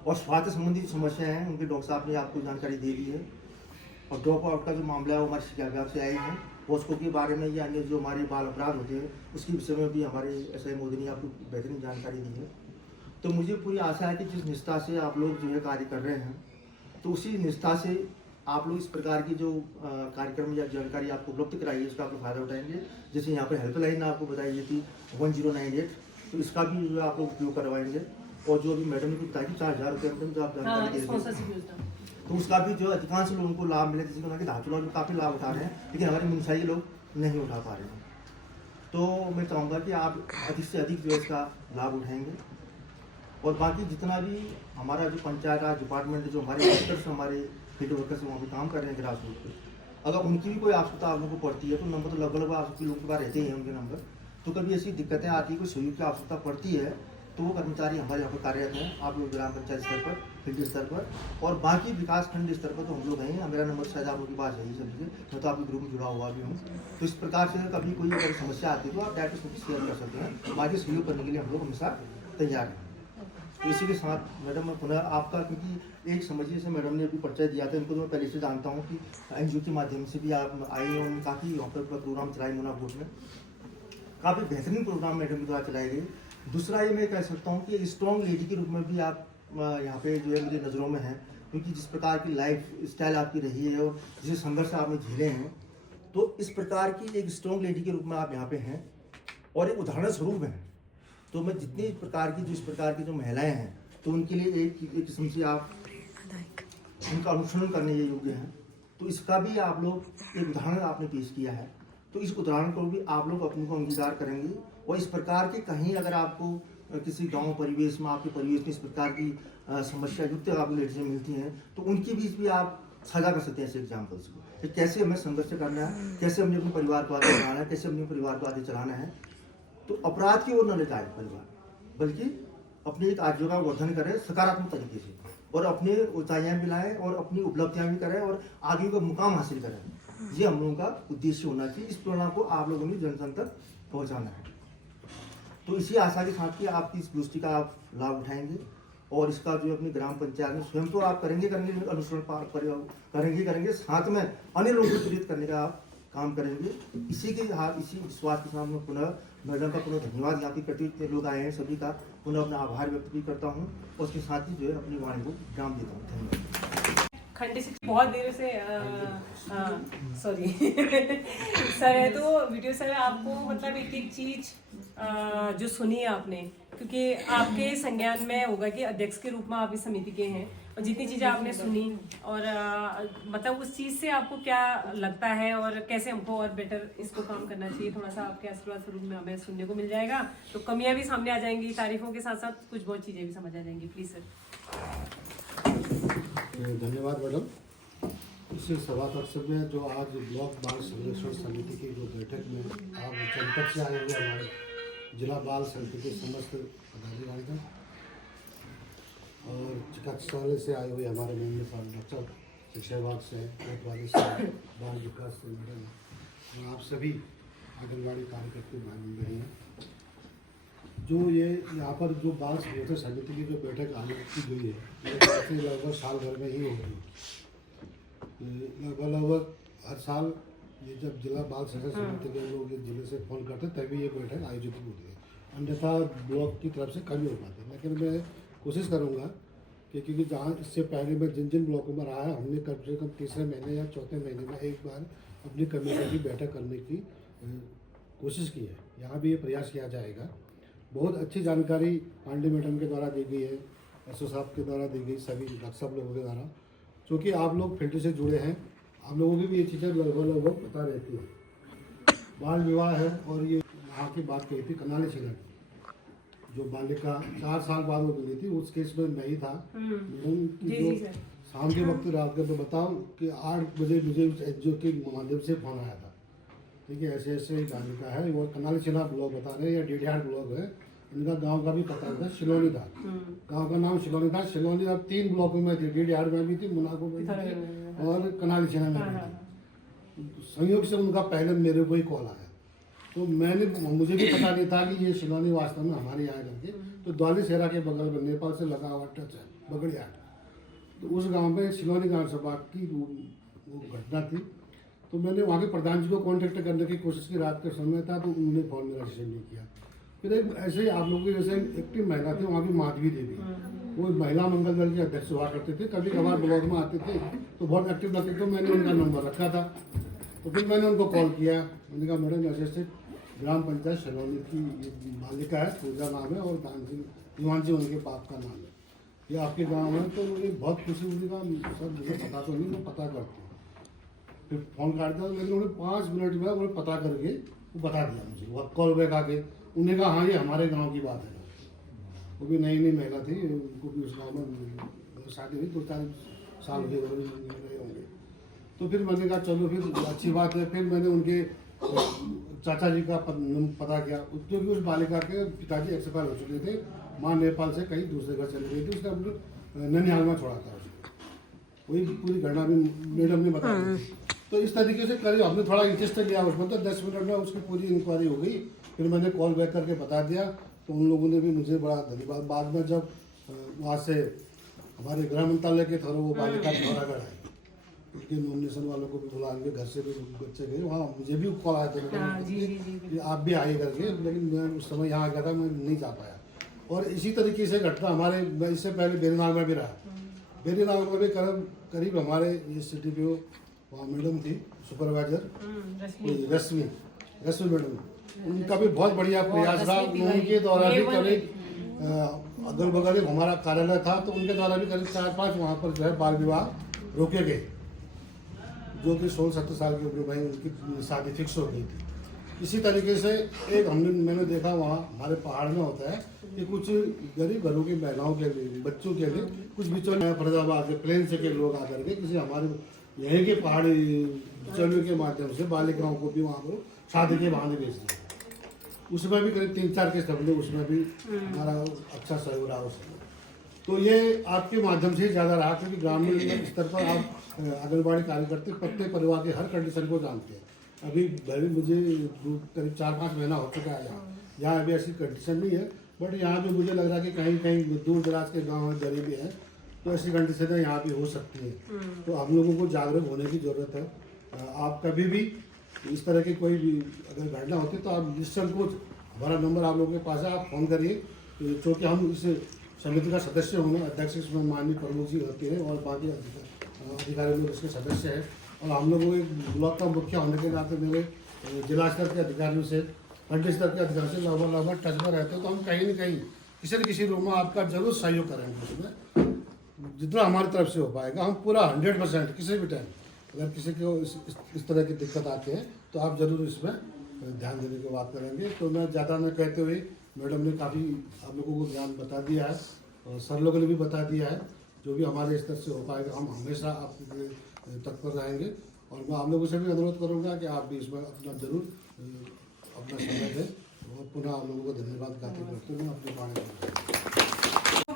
और स्वास्थ्य संबंधी समस्या हैं उनके डॉक्टर साहब ने आपको जानकारी दे दी है। और ड्रॉप आउट का जो मामला है वो हमारे शिक्षा विभाग से आए हैं, पोस्को के बारे में या अन्य जो हमारे बाल अपराध होते हैं उसके विषय में भी हमारे SI मोदी ने आपको बेहतरीन जानकारी दी है। तो मुझे पूरी आशा है कि जिस निष्ठा से आप लोग जो है कार्य कर रहे हैं, तो उसी निष्ठा से आप लोग इस प्रकार की जो कार्यक्रम या जानकारी आपको उपलब्ध कराई है उसका आप लोग फायदा उठाएंगे। जैसे यहाँ पर हेल्पलाइन आपको बताई गई थी 1098, तो इसका भी जो है आप लोग उपयोग करवाएंगे। और जो अभी मैडम ने बताया कि 4000 रुपये में जो आप जानकारी दे रहे हैं, तो उसका भी जो अधिकांश लोगों को लाभ मिले, जैसे उन्होंने धातु लोग काफ़ी लाभ उठा रहे हैं, लेकिन हमारे मुंसाई लोग नहीं उठा पा रहे हैं। तो मैं चाहूँगा कि आप अधिक से अधिक जो है इसका लाभ उठाएंगे। और बाकी जितना भी हमारा जो पंचायत राज डिपार्टमेंट जो हमारे वर्कर्स हमारे फील्ड वर्कर्स वहाँ पर काम कर रहे हैं ग्रास रूट पर, अगर उनकी भी कोई आवश्यकता आप लोगों को पड़ती है तो नंबर तो लगभग आप लोगों के पास रहते ही हैं उनके नंबर। तो कभी ऐसी दिक्कतें आती है, कोई सहयोग की आवश्यकता पड़ती है, तो वो कर्मचारी हमारे यहाँ पर कार्यरत हैं। आप लोग ग्राम पंचायत स्तर पर, फील्ड स्तर पर और बाकी विकास खंड स्तर पर तो हम लोग हैं। मेरा नंबर शायद आप लोगों के पास है, ये सब चीज़ें मैं तो आपके ग्रुप में जुड़ा हुआ भी हूँ। तो इस प्रकार से कभी कोई अगर समस्या आती है तो आप डायरेक्ट उसमें शेयर कर सकते हैं। बाकी सहयोग करने के लिए हम लोग हमेशा तैयार हैं। तो इसी के साथ मैडम मैं पुनः आपका, क्योंकि एक समझिए से मैडम ने अभी परिचय दिया था, इनको तो मैं पहले से जानता हूँ कि एनजीओ के माध्यम से भी आप आए हैं। उन्होंने काफ़ी वहाँ पर प्रोग्राम चलाए नूनापुर में, काफ़ी बेहतरीन प्रोग्राम मैडम के द्वारा चलाए गए। दूसरा ये मैं कह सकता हूँ कि स्ट्रॉन्ग लेडी के रूप में भी आप यहाँ पे जो है मुझे नज़रों में है, क्योंकि जिस प्रकार की लाइफ स्टाइल आपकी रही है और जिस संघर्ष आपने झेले हैं, तो इस प्रकार की एक स्ट्रॉन्ग लेडी के रूप में आप यहाँ पे हैं और एक उदाहरण स्वरूप हैं। तो मैं जितनी प्रकार की इस प्रकार की जो महिलाएं हैं, तो उनके लिए एक किस्म से आप उनका अनुसरण करने के योग्य हैं। तो इसका भी आप लोग एक उदाहरण आपने पेश किया है, तो इस उदाहरण को भी आप लोग अपने को अंगीकार करेंगे। और इस प्रकार के कहीं अगर आपको किसी गांव परिवेश में, आपके परिवेश में इस प्रकार की समस्या युक्त आपको लेडीजें मिलती हैं, तो उनके बीच भी आप साझा कर सकते हैं ऐसे एग्जाम्पल्स को कि कैसे हमें संघर्ष करना है, कैसे हमें अपने परिवार को आगे चलाना है, कैसे अपने परिवार को आगे चलाना है। तो अपराध की ओर न ले जाए परिवार, बल्कि अपनी एक आजीविका का वर्धन करें सकारात्मक तरीके से और अपने ऊंचाइयाँ भी लाएँ और अपनी उपलब्धियाँ भी करें और आगे का मुकाम हासिल करें। ये हम लोगों का उद्देश्य होना चाहिए। इस प्रेरणा को आप लोगों ने जन जन तक पहुँचाना है। तो इसी आशा के साथ कि आपकी इस गोष्ठी का आप लाभ उठाएंगे और इसका जो अपनी ग्राम पंचायत में स्वयं तो आप करेंगे अनुसरण करेंगे, साथ में अन्य लोगों को प्रेरित करने का आप काम करेंगे। इसी विश्वास के साथ मैं पुनः मैडम का पुनः धन्यवाद यहाँ पे जितने लोग आए हैं सभी का पुनः अपना आभार व्यक्त भी करता हूँ और उसके साथ ही जो है अपनी वाणी को विराम देता हूँ। धन्यवाद। खंड से बहुत देर से सॉरी सर है तो वीडियो सर आपको मतलब एक एक चीज जो सुनी है आपने, क्योंकि आपके संज्ञान में होगा कि अध्यक्ष के रूप में आप इस समिति के हैं और जितनी चीजें आपने सुनी और मतलब उस चीज से आपको क्या लगता है और कैसे हमको और बेटर इसको काम करना चाहिए, थोड़ा सा आपके आशीर्वाद स्वरूप में हमें सुनने को मिल जाएगा। तो कमियां भी सामने आ जाएंगी, तारीफों के साथ साथ कुछ बहुत चीजें भी समझ आ जाएंगी। Please sir. धन्यवाद मैडम। इस सभाकक्ष में जो आज ब्लॉक बाल संरक्षण समिति की जो बैठक में आप जनपद से आए हुए हमारे जिला बाल समिति के समस्त पदाधिकारीगण और चिकित्सालय से आए हुए हमारे मेंबर डॉक्टर, शिक्षा विभाग से, कोतवाली से, बाल विकास से मैडम और आप सभी आंगनबाड़ी कार्यकर्ता भाई बहन हैं। जो ये यहाँ पर जो बाल संरक्षण समिति की जो बैठक आयोजित की गई है, ये लगभग साल भर में ही होगी। लगभग हर साल ये जब जिला बाल संरक्षण समिति के लोग जिले से फ़ोन करते तभी ये बैठक आयोजित होती है, अन्यथा ब्लॉक की तरफ से कभी हो पाती है। लेकिन मैं कोशिश करूँगा कि क्योंकि जहाँ इससे पहले मैं जिन जिन ब्लॉकों में रहा है, हमने कम से कम तीसरे महीने या चौथे महीने में एक बार अपनी कमेटी की बैठक करने की कोशिश की है। यहाँ भी ये प्रयास किया जाएगा। बहुत अच्छी जानकारी पांडे मैडम के द्वारा दी गई है, एसओ साहब के द्वारा दी गई, सभी डॉक्टर साहब लोगों के द्वारा, क्योंकि आप लोग फील्ड से जुड़े हैं, आप लोगों की भी ये चीज़ें लगभग पता रहती है। बाल विवाह है और ये यहाँ की बात कही थी कनाली छिला की, जो बालिका 4 साल बाद वो मिली थी, उस केस में मैं ही था। जो शाम के वक्त रात में तो बताओ कि 8 बजे मुझे एनजीओ के माध्यम से फोन आया था, ठीक है, ऐसे ऐसे बालिका है, वो कनाली छिला ब्लॉक बता रहे हैं या डीडीआर ब्लॉक है, इनका गांव का भी पता था, शिलोनी था, गांव का नाम शिलोनी था। शिलोनी अब 3 ब्लॉकों में थी, डीडीआर में भी थी, मुनाको में थी और कनाली छिला में भी थी। संयोग से उनका पहले मेरे को ही कॉल आया, तो मुझे भी पता नहीं था कि ये शिलोनी वास्तव में हमारे यहाँ करके, तो द्वाली सेरा के बगल में नेपाल से लगा हुआ टच है बगड़िया, तो उस गांव में शिलोनी ग्राम सभा की वो घटना थी। तो मैंने वहाँ के प्रधान जी को कांटेक्ट करने की कोशिश की, रात का समय था, तो उन्होंने फ़ोन मेरा रिसीव नहीं किया। फिर एक ऐसे ही आप लोगों की जैसे एक्टिव महिला थी वहाँ की माधवी देवी, वो महिला मंगल दल के अध्यक्ष हुआ करते थे, कभी कभार ब्लॉक में आते थे, तो बहुत एक्टिव लगते थे। मैंने उनका नंबर रखा था, तो फिर मैंने उनको कॉल किया, मैंने कहा मैडम ऐसे ऐसे ग्राम पंचायत शिलोनी की बालिका है, पूजा नाम है और दीवान जी उनके बाप का नाम है, ये आपके गाँव में। तो मुझे बहुत खुशी हुई, कहा सर मुझे पता तो नहीं, मैं पता करती हूँ। फिर फ़ोन काट दिया, लेकिन उन्होंने 5 मिनट में उन्होंने पता करके वो बता दिया मुझे, वो कॉल बैक आके उन्होंने कहा हाँ ये हमारे गांव की बात है। वो भी नई महिला थी, उनको भी उस गांव में शादी हुई 2-4 साल हो गए होंगे। तो फिर मैंने कहा चलो फिर अच्छी बात है। फिर मैंने उनके चाचा जी का पता किया, क्योंकि उस बालिका के पिताजी एक्सपायर हो चुके थे माँ नेपाल से कहीं दूसरे घर चली गई थी, उसने अपने ननिहाल में छोड़ा था उसको। वही पूरी घटना भी मैडम ने बताई थी। तो इस तरीके से करीब हमने थोड़ा इंटरेस्ट लिया उसमें, तो 10 मिनट में उसकी पूरी इंक्वायरी हो गई। फिर मैंने कॉल बैक करके बता दिया, तो उन लोगों ने भी मुझे बड़ा धन्यवाद। बाद में जब वहाँ से हमारे गृह मंत्रालय के थ्रू वो बालिका पिथौरागढ़ आई, उनके नॉमिनेशन वालों को भी बुला के घर से भी बच्चे गए वहाँ, मुझे भी कॉल आया था कि आप भी आए करके, लेकिन मैं उस समय यहाँ गया था, मैं नहीं जा पाया। और इसी तरीके से घटना हमारे इससे पहले बेरीनाग में भी रहा। बेरीनाग में भी करीब हमारे ये सिटी पे वहाँ मैडम थी सुपरवाइजर रश्मि मैडम, उनका भी बहुत बढ़िया प्रयास रहा। उनके द्वारा भी करीब अगल बगल हमारा कार्यालय था, तो उनके द्वारा भी करीब 4-5 वहाँ पर जो है बाल विवाह रोके गए, जो कि 16-17 साल की उम्र में उनकी शादी फिक्स हो गई थी। इसी तरीके से एक मैंने देखा वहाँ हमारे पहाड़ में होता है कि कुछ गरीब घरों की महिलाओं के लिए, बच्चों के लिए कुछ बिचौलिए फरीदाबाद के प्लेन से के लोग आकर के किसी हमारे यहीं के पहाड़ी बिचौलियों के माध्यम से बालिकाओं को भी वहाँ पर शादी के बहाने भेज दिया। उसमें भी करीब 3-4 केस हमने, उसमें भी हमारा अच्छा सहयोग रहा उसमें। तो ये आपके माध्यम से ज़्यादा रहा, क्योंकि ग्रामीण स्तर पर आप आंगनबाड़ी कार्यकर्ता प्रत्येक परिवार के हर कंडीशन को जानते हैं। अभी भले मुझे करीब 4-5 महीना हो चुका है यहाँ अभी ऐसी कंडीशन नहीं है, बट यहाँ भी मुझे लग रहा है कि कहीं कहीं दूर दराज के गाँव में गरीबी है, तो ऐसी कंडीशनें यहाँ भी हो सकती हैं। तो हम लोगों को जागरूक होने की ज़रूरत है। आप कभी भी इस तरह की कोई भी अगर घटना होती है तो आप निसंकोच, हमारा नंबर आप लोगों के पास है, आप फ़ोन करिए। क्योंकि हम इस समिति का सदस्य होंगे, अध्यक्ष इसमें माननीय प्रमुख जी होते हैं और बाकी अधिकारी लोग इसके सदस्य हैं। और हम लोगों एक ब्लॉक का मुखिया होने के नाते मेरे जिला स्तर के अधिकारियों से, खंड स्तर के अधिकारियों से लगभग टच में रहते हैं। तो हम कहीं न कहीं किसी न किसी रूप में आपका जरूर सहयोग करेंगे, उसमें जितना हमारी तरफ से हो पाएगा। हम पूरा 100% किसी भी टाइम अगर किसी को इस तरह की दिक्कत आती है तो आप ज़रूर इसमें ध्यान देने की बात करेंगे। तो मैं ज़्यादा न कहते हुए, मैडम ने काफ़ी आप लोगों को ज्ञान बता दिया है और सर लोगों ने भी बता दिया है। जो भी हमारे स्तर से हो पाएगा हम हमेशा आपके लिए तत्पर रहेंगे। और मैं आप लोगों से भी अनुरोध करूँगा कि आप भी इसमें अपना ज़रूर अपना समय दें। और पुनः आप लोगों को धन्यवाद कहते करते हुए अपने बारे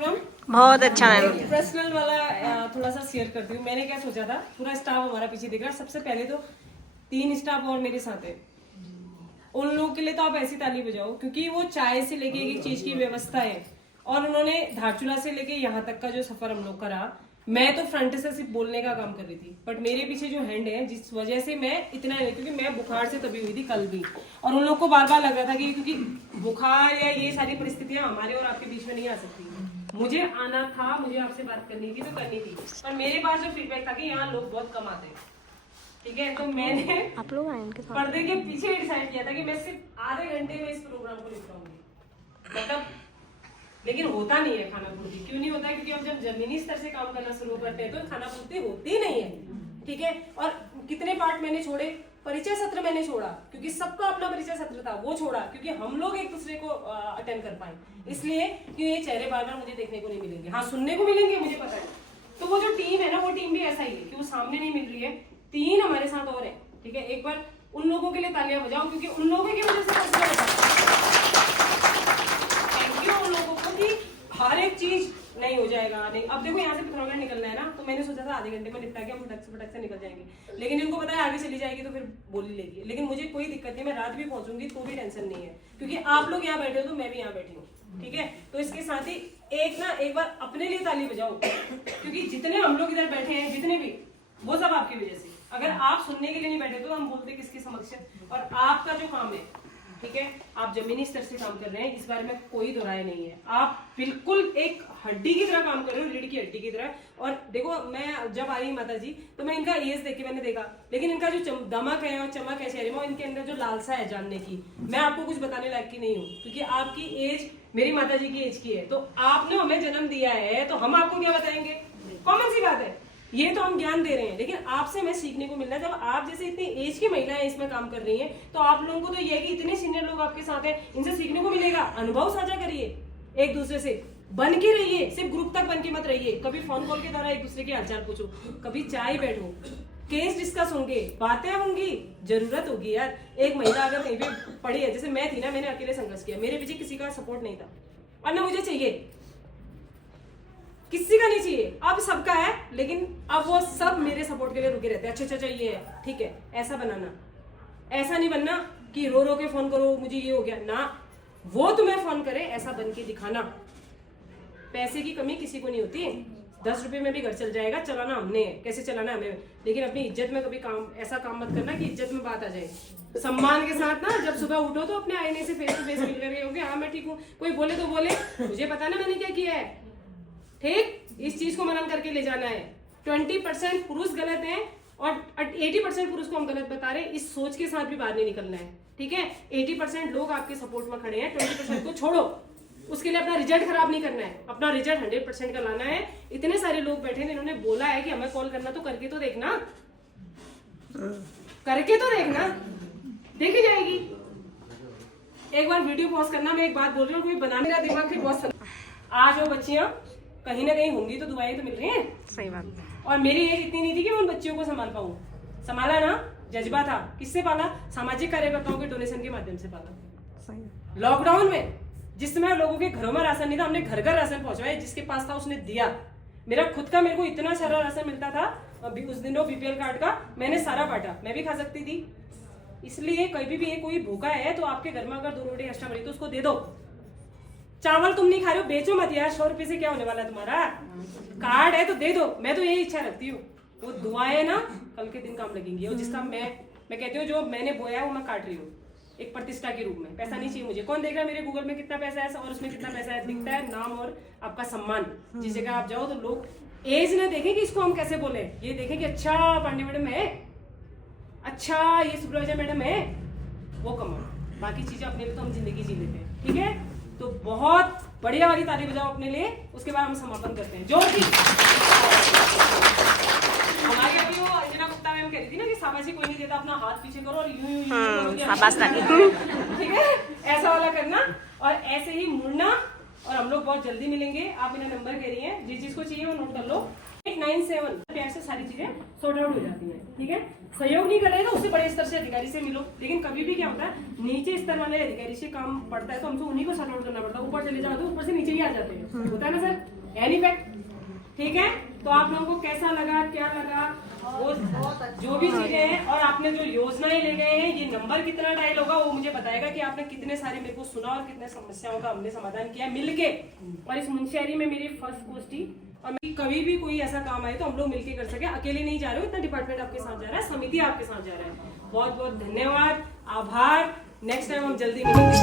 में बहुत अच्छा है। पर्सनल वाला थोड़ा सा शेयर करती हूँ। मैंने क्या सोचा था, पूरा स्टाफ हमारा पीछे दिख रहा है। सबसे पहले तो 3 स्टाफ और मेरे साथ है, उन लोगों के लिए तो आप ऐसी ताली बजाओ, क्योंकि वो चाय से लेके एक चीज की व्यवस्था है। और उन्होंने धारचूला से लेके यहाँ तक का जो सफर हम लोग का रहा, मैं तो फ्रंट से सिर्फ बोलने का काम कर रही थी, बट मेरे पीछे जो हैंड है, जिस वजह से मैं इतना नहीं, क्योंकि मैं बुखार से तभी हुई थी कल भी, और उन लोग को बार बार लग रहा था कि क्योंकि बुखार या ये सारी परिस्थितियां हमारे और आपके बीच में नहीं आ सकती। मुझे आना था, मुझे आपसे बात करनी थी तो करनी थी, पर मेरे पास जो फीडबैक था कि यहाँ लोग बहुत कम आते हैं, ठीक है। तो मैंने आप लोग आए उनके साथ पर्दे के पीछे डिसाइड किया था कि मैं सिर्फ आधे घंटे में इस प्रोग्राम को निपटाऊंगी, मतलब। लेकिन होता नहीं है खाना पूर्ति। क्यों नहीं होता है? क्योंकि हम जब जमीनी स्तर से काम करना शुरू करते हैं तो खाना पूर्ति होती नहीं है, ठीक है। और कितने पार्ट मैंने छोड़े, परिचय सत्र मैंने छोड़ा क्योंकि सबका अपना परिचय सत्र था, वो छोड़ा क्योंकि हम लोग एक दूसरे को अटेंड कर पाए, इसलिए कि ये चेहरे बार बार मुझे देखने को नहीं मिलेंगे, हाँ सुनने को मिलेंगे, मुझे पता है। तो वो जो टीम है ना, वो टीम भी ऐसा ही है कि वो सामने नहीं मिल रही है। 3 हमारे साथ और है, ठीक है। एक बार उन लोगों के लिए तालियां बजाओ, क्योंकि उन लोगों की वजह से थैंक यू उन लोगों को कि हर एक चीज नहीं हो जाएगा। नहीं, अब देखो यहाँ से पिथौरागढ़ निकलना है ना, तो मैंने सोचा था आधे घंटे में निपटा के हम फटक से निकल जाएंगे, लेकिन इनको पता है आगे चली जाएगी तो फिर बोल ही लेगी। लेकिन मुझे कोई दिक्कत नहीं, मैं रात भी पहुंचूंगी तो भी टेंशन नहीं है, क्योंकि आप लोग यहाँ बैठे हो तो मैं भी यहाँ बैठी हूँ, ठीक है। तो इसके साथ ही एक बार अपने लिए ताली बजाओ, क्योंकि जितने हम लोग इधर बैठे हैं, जितने भी, वो सब आपकी वजह से। अगर आप सुनने के लिए नहीं बैठे तो हम बोलते किसके समक्ष। और आपका जो काम है, ठीक है, आप जमीनी स्तर से काम कर रहे हैं, इस बारे में कोई दो राय नहीं है। आप बिल्कुल एक हड्डी की तरह काम कर रहे हो, रीढ़ की हड्डी की तरह। और देखो, मैं जब आई माता जी तो मैं इनका एज देख के मैंने देखा, लेकिन इनका जो दमक है और चमक है चेहरे में, इनके अंदर जो लालसा है जानने की, मैं आपको कुछ बताने लायक की नहीं हूँ, क्योंकि आपकी एज मेरी माता जी की एज की है। तो आपने हमें जन्म दिया है तो हम आपको क्या बताएंगे? कॉमन सी बात है, ये तो हम ज्ञान दे रहे हैं, लेकिन आपसे हमें सीखने को मिल रहा है। जब आप जैसे इतनी एज की महिलाएं इसमें काम कर रही हैं, तो आप लोगों को तो ये है कि इतने सीनियर लोग आपके साथ हैं, इनसे सीखने को मिलेगा। अनुभव साझा करिए, एक दूसरे से बन के रहिए, सिर्फ ग्रुप तक बन के मत रहिए। कभी फोन कॉल के द्वारा एक दूसरे के हालचाल पूछो, कभी चाय बैठो, केस डिस्कस होंगे, बातें होंगी, जरूरत होगी यार। एक महिला अगर कहीं पे पड़ी है, जैसे मैं थी ना, मैंने अकेले संघर्ष किया, मेरे पीछे किसी का सपोर्ट नहीं था, और ना मुझे चाहिए, किसी का नहीं चाहिए, अब सबका है, लेकिन अब वो सब मेरे सपोर्ट के लिए रुके रहते हैं। अच्छा चाहिए है, ठीक है, ऐसा बनाना, ऐसा नहीं बनना कि रो रो के फोन करो मुझे ये हो गया ना, वो तुम्हें फोन करे ऐसा बन के दिखाना। पैसे की कमी किसी को नहीं होती, 10 रुपए में भी घर चल जाएगा, चलाना हमने है, कैसे चलाना हमें, लेकिन अपनी इज्जत में कभी ऐसा काम मत करना कि इज्जत में बात आ जाए। सम्मान के साथ ना जब सुबह उठो तो अपने आईने से फेस टू फेस मिल कर हो गया, हाँ मैं ठीक हूँ, कोई बोले तो बोले, मुझे पता ना मैंने क्या किया है, ठीक, इस चीज को मनन करके ले जाना है। 20% पुरुष गलत हैं और 80% पुरुष को हम गलत बता रहे हैं, इस सोच के साथ भी बाहर नहीं निकलना है, ठीक है। 80% लोग आपके सपोर्ट में खड़े हैं, 20% को छोड़ो, उसके लिए अपना रिजल्ट खराब नहीं करना है, अपना रिजल्ट 100% का लाना है। इतने सारे लोग बैठे हैं जिन्होंने बोला है कि हमें कॉल करना, तो करके तो देखना, करके तो देखना, देखी जाएगी। एक बार वीडियो पॉज करना, मैं एक बात बोल रही हूँ, कोई बना, मेरा दिमाग भी बहुत आज वो बच्चियां कहीं ना कहीं होंगी तो दुआएं तो मिल रही हैं, सही बात। और मेरी एज इतनी नहीं थी कि मैं उन बच्चियों को संभाल पाऊँ, संभाला ना, जज्बा था, किससे पाला, सामाजिक कार्यकर्ताओं के डोनेशन के माध्यम से पाला। सही। लॉकडाउन में जिस समय लोगों के घरों में राशन नहीं था, हमने घर घर राशन पहुंचवाया, जिसके पास था उसने दिया। मेरा खुद का, मेरे को इतना सारा राशन मिलता था उस दिनों बीपीएल कार्ड का, मैंने सारा बांटा, मैं भी खा सकती थी। इसलिए कभी भी कोई भूखा है तो आपके घर में अगर 2 रोटी एक्स्ट्रा बड़ी तो उसको दे दो। चावल तुम नहीं खा रहे हो, बेचो मत यार, 100 रुपए से क्या होने वाला है तुम्हारा, कार्ड है तो दे दो। मैं तो यही इच्छा रखती हूँ, वो दुआएं ना कल के दिन काम लगेंगी, और जिसका मैं कहती हूँ जो मैंने बोया वो मैं काट रही हूँ एक प्रतिष्ठा के रूप में। पैसा नहीं चाहिए मुझे, कौन देख रहा है मेरे गूगल में कितना पैसा है और उसमें कितना पैसा है, दिखता है नाम और आपका सम्मान। जिस जगह आप जाओ तो लोग एज ना देखें कि इसको हम कैसे बोले, ये देखें कि अच्छा पांडे मैडम है, अच्छा ये सुपरवाइजर मैडम है, वो कमाओ। बाकी चीजें अपने लिए तो हम जिंदगी जी लेते हैं, ठीक है। तो बहुत बढ़िया वाली ताली बजाओ अपने लिए, उसके बाद हम समापन करते हैं। जोर की हमारी अभी वो अंजना गुप्ता मैम कह रही थी ना कि शाबाशी कोई नहीं देता, अपना हाथ पीछे करो और यूं ठीक है, ऐसा वाला करना और ऐसे ही मुड़ना। और हम लोग बहुत जल्दी मिलेंगे, आप मेरा नंबर कह रही हैं, जिस चीज को चाहिए वो नोट कर लो, 897। प्यार से सारी चीजें सॉर्ट आउट हो जाती हैं, ठीक है। सहयोग नहीं कर रहे तो उससे बड़े स्तर से अधिकारी से मिलो, लेकिन कभी भी क्या होता है नीचे स्तर वाले अधिकारी से काम पड़ता है तो हमको उन्हीं को सॉर्ट आउट करना पड़ता है। ऊपर चले जाओ तो ऊपर से नीचे ही आ जाते हैं, होता है ना सर, एनी फैक्ट, ठीक है। तो आप लोगों को कैसा लगा, क्या लगा, वो जो भी चीजें हैं और आपने जो योजनाएं ले गए हैं, ये नंबर कितना डायल होगा वो मुझे बताएगा कि आपने कितने सारे मेरे को सुना और कितने समस्याओं का हमने समाधान किया मिलके। और इस मुंशियारी में मेरी फर्स्ट गोष्ठी, और कभी भी कोई ऐसा काम आए तो हम लोग मिलके कर सके, अकेले नहीं जा रहे हो, इतना डिपार्टमेंट आपके साथ जा रहा है, समिति आपके साथ जा रहा है। बहुत बहुत धन्यवाद, आभार, नेक्स्ट टाइम हम जल्दी मिलेंगे।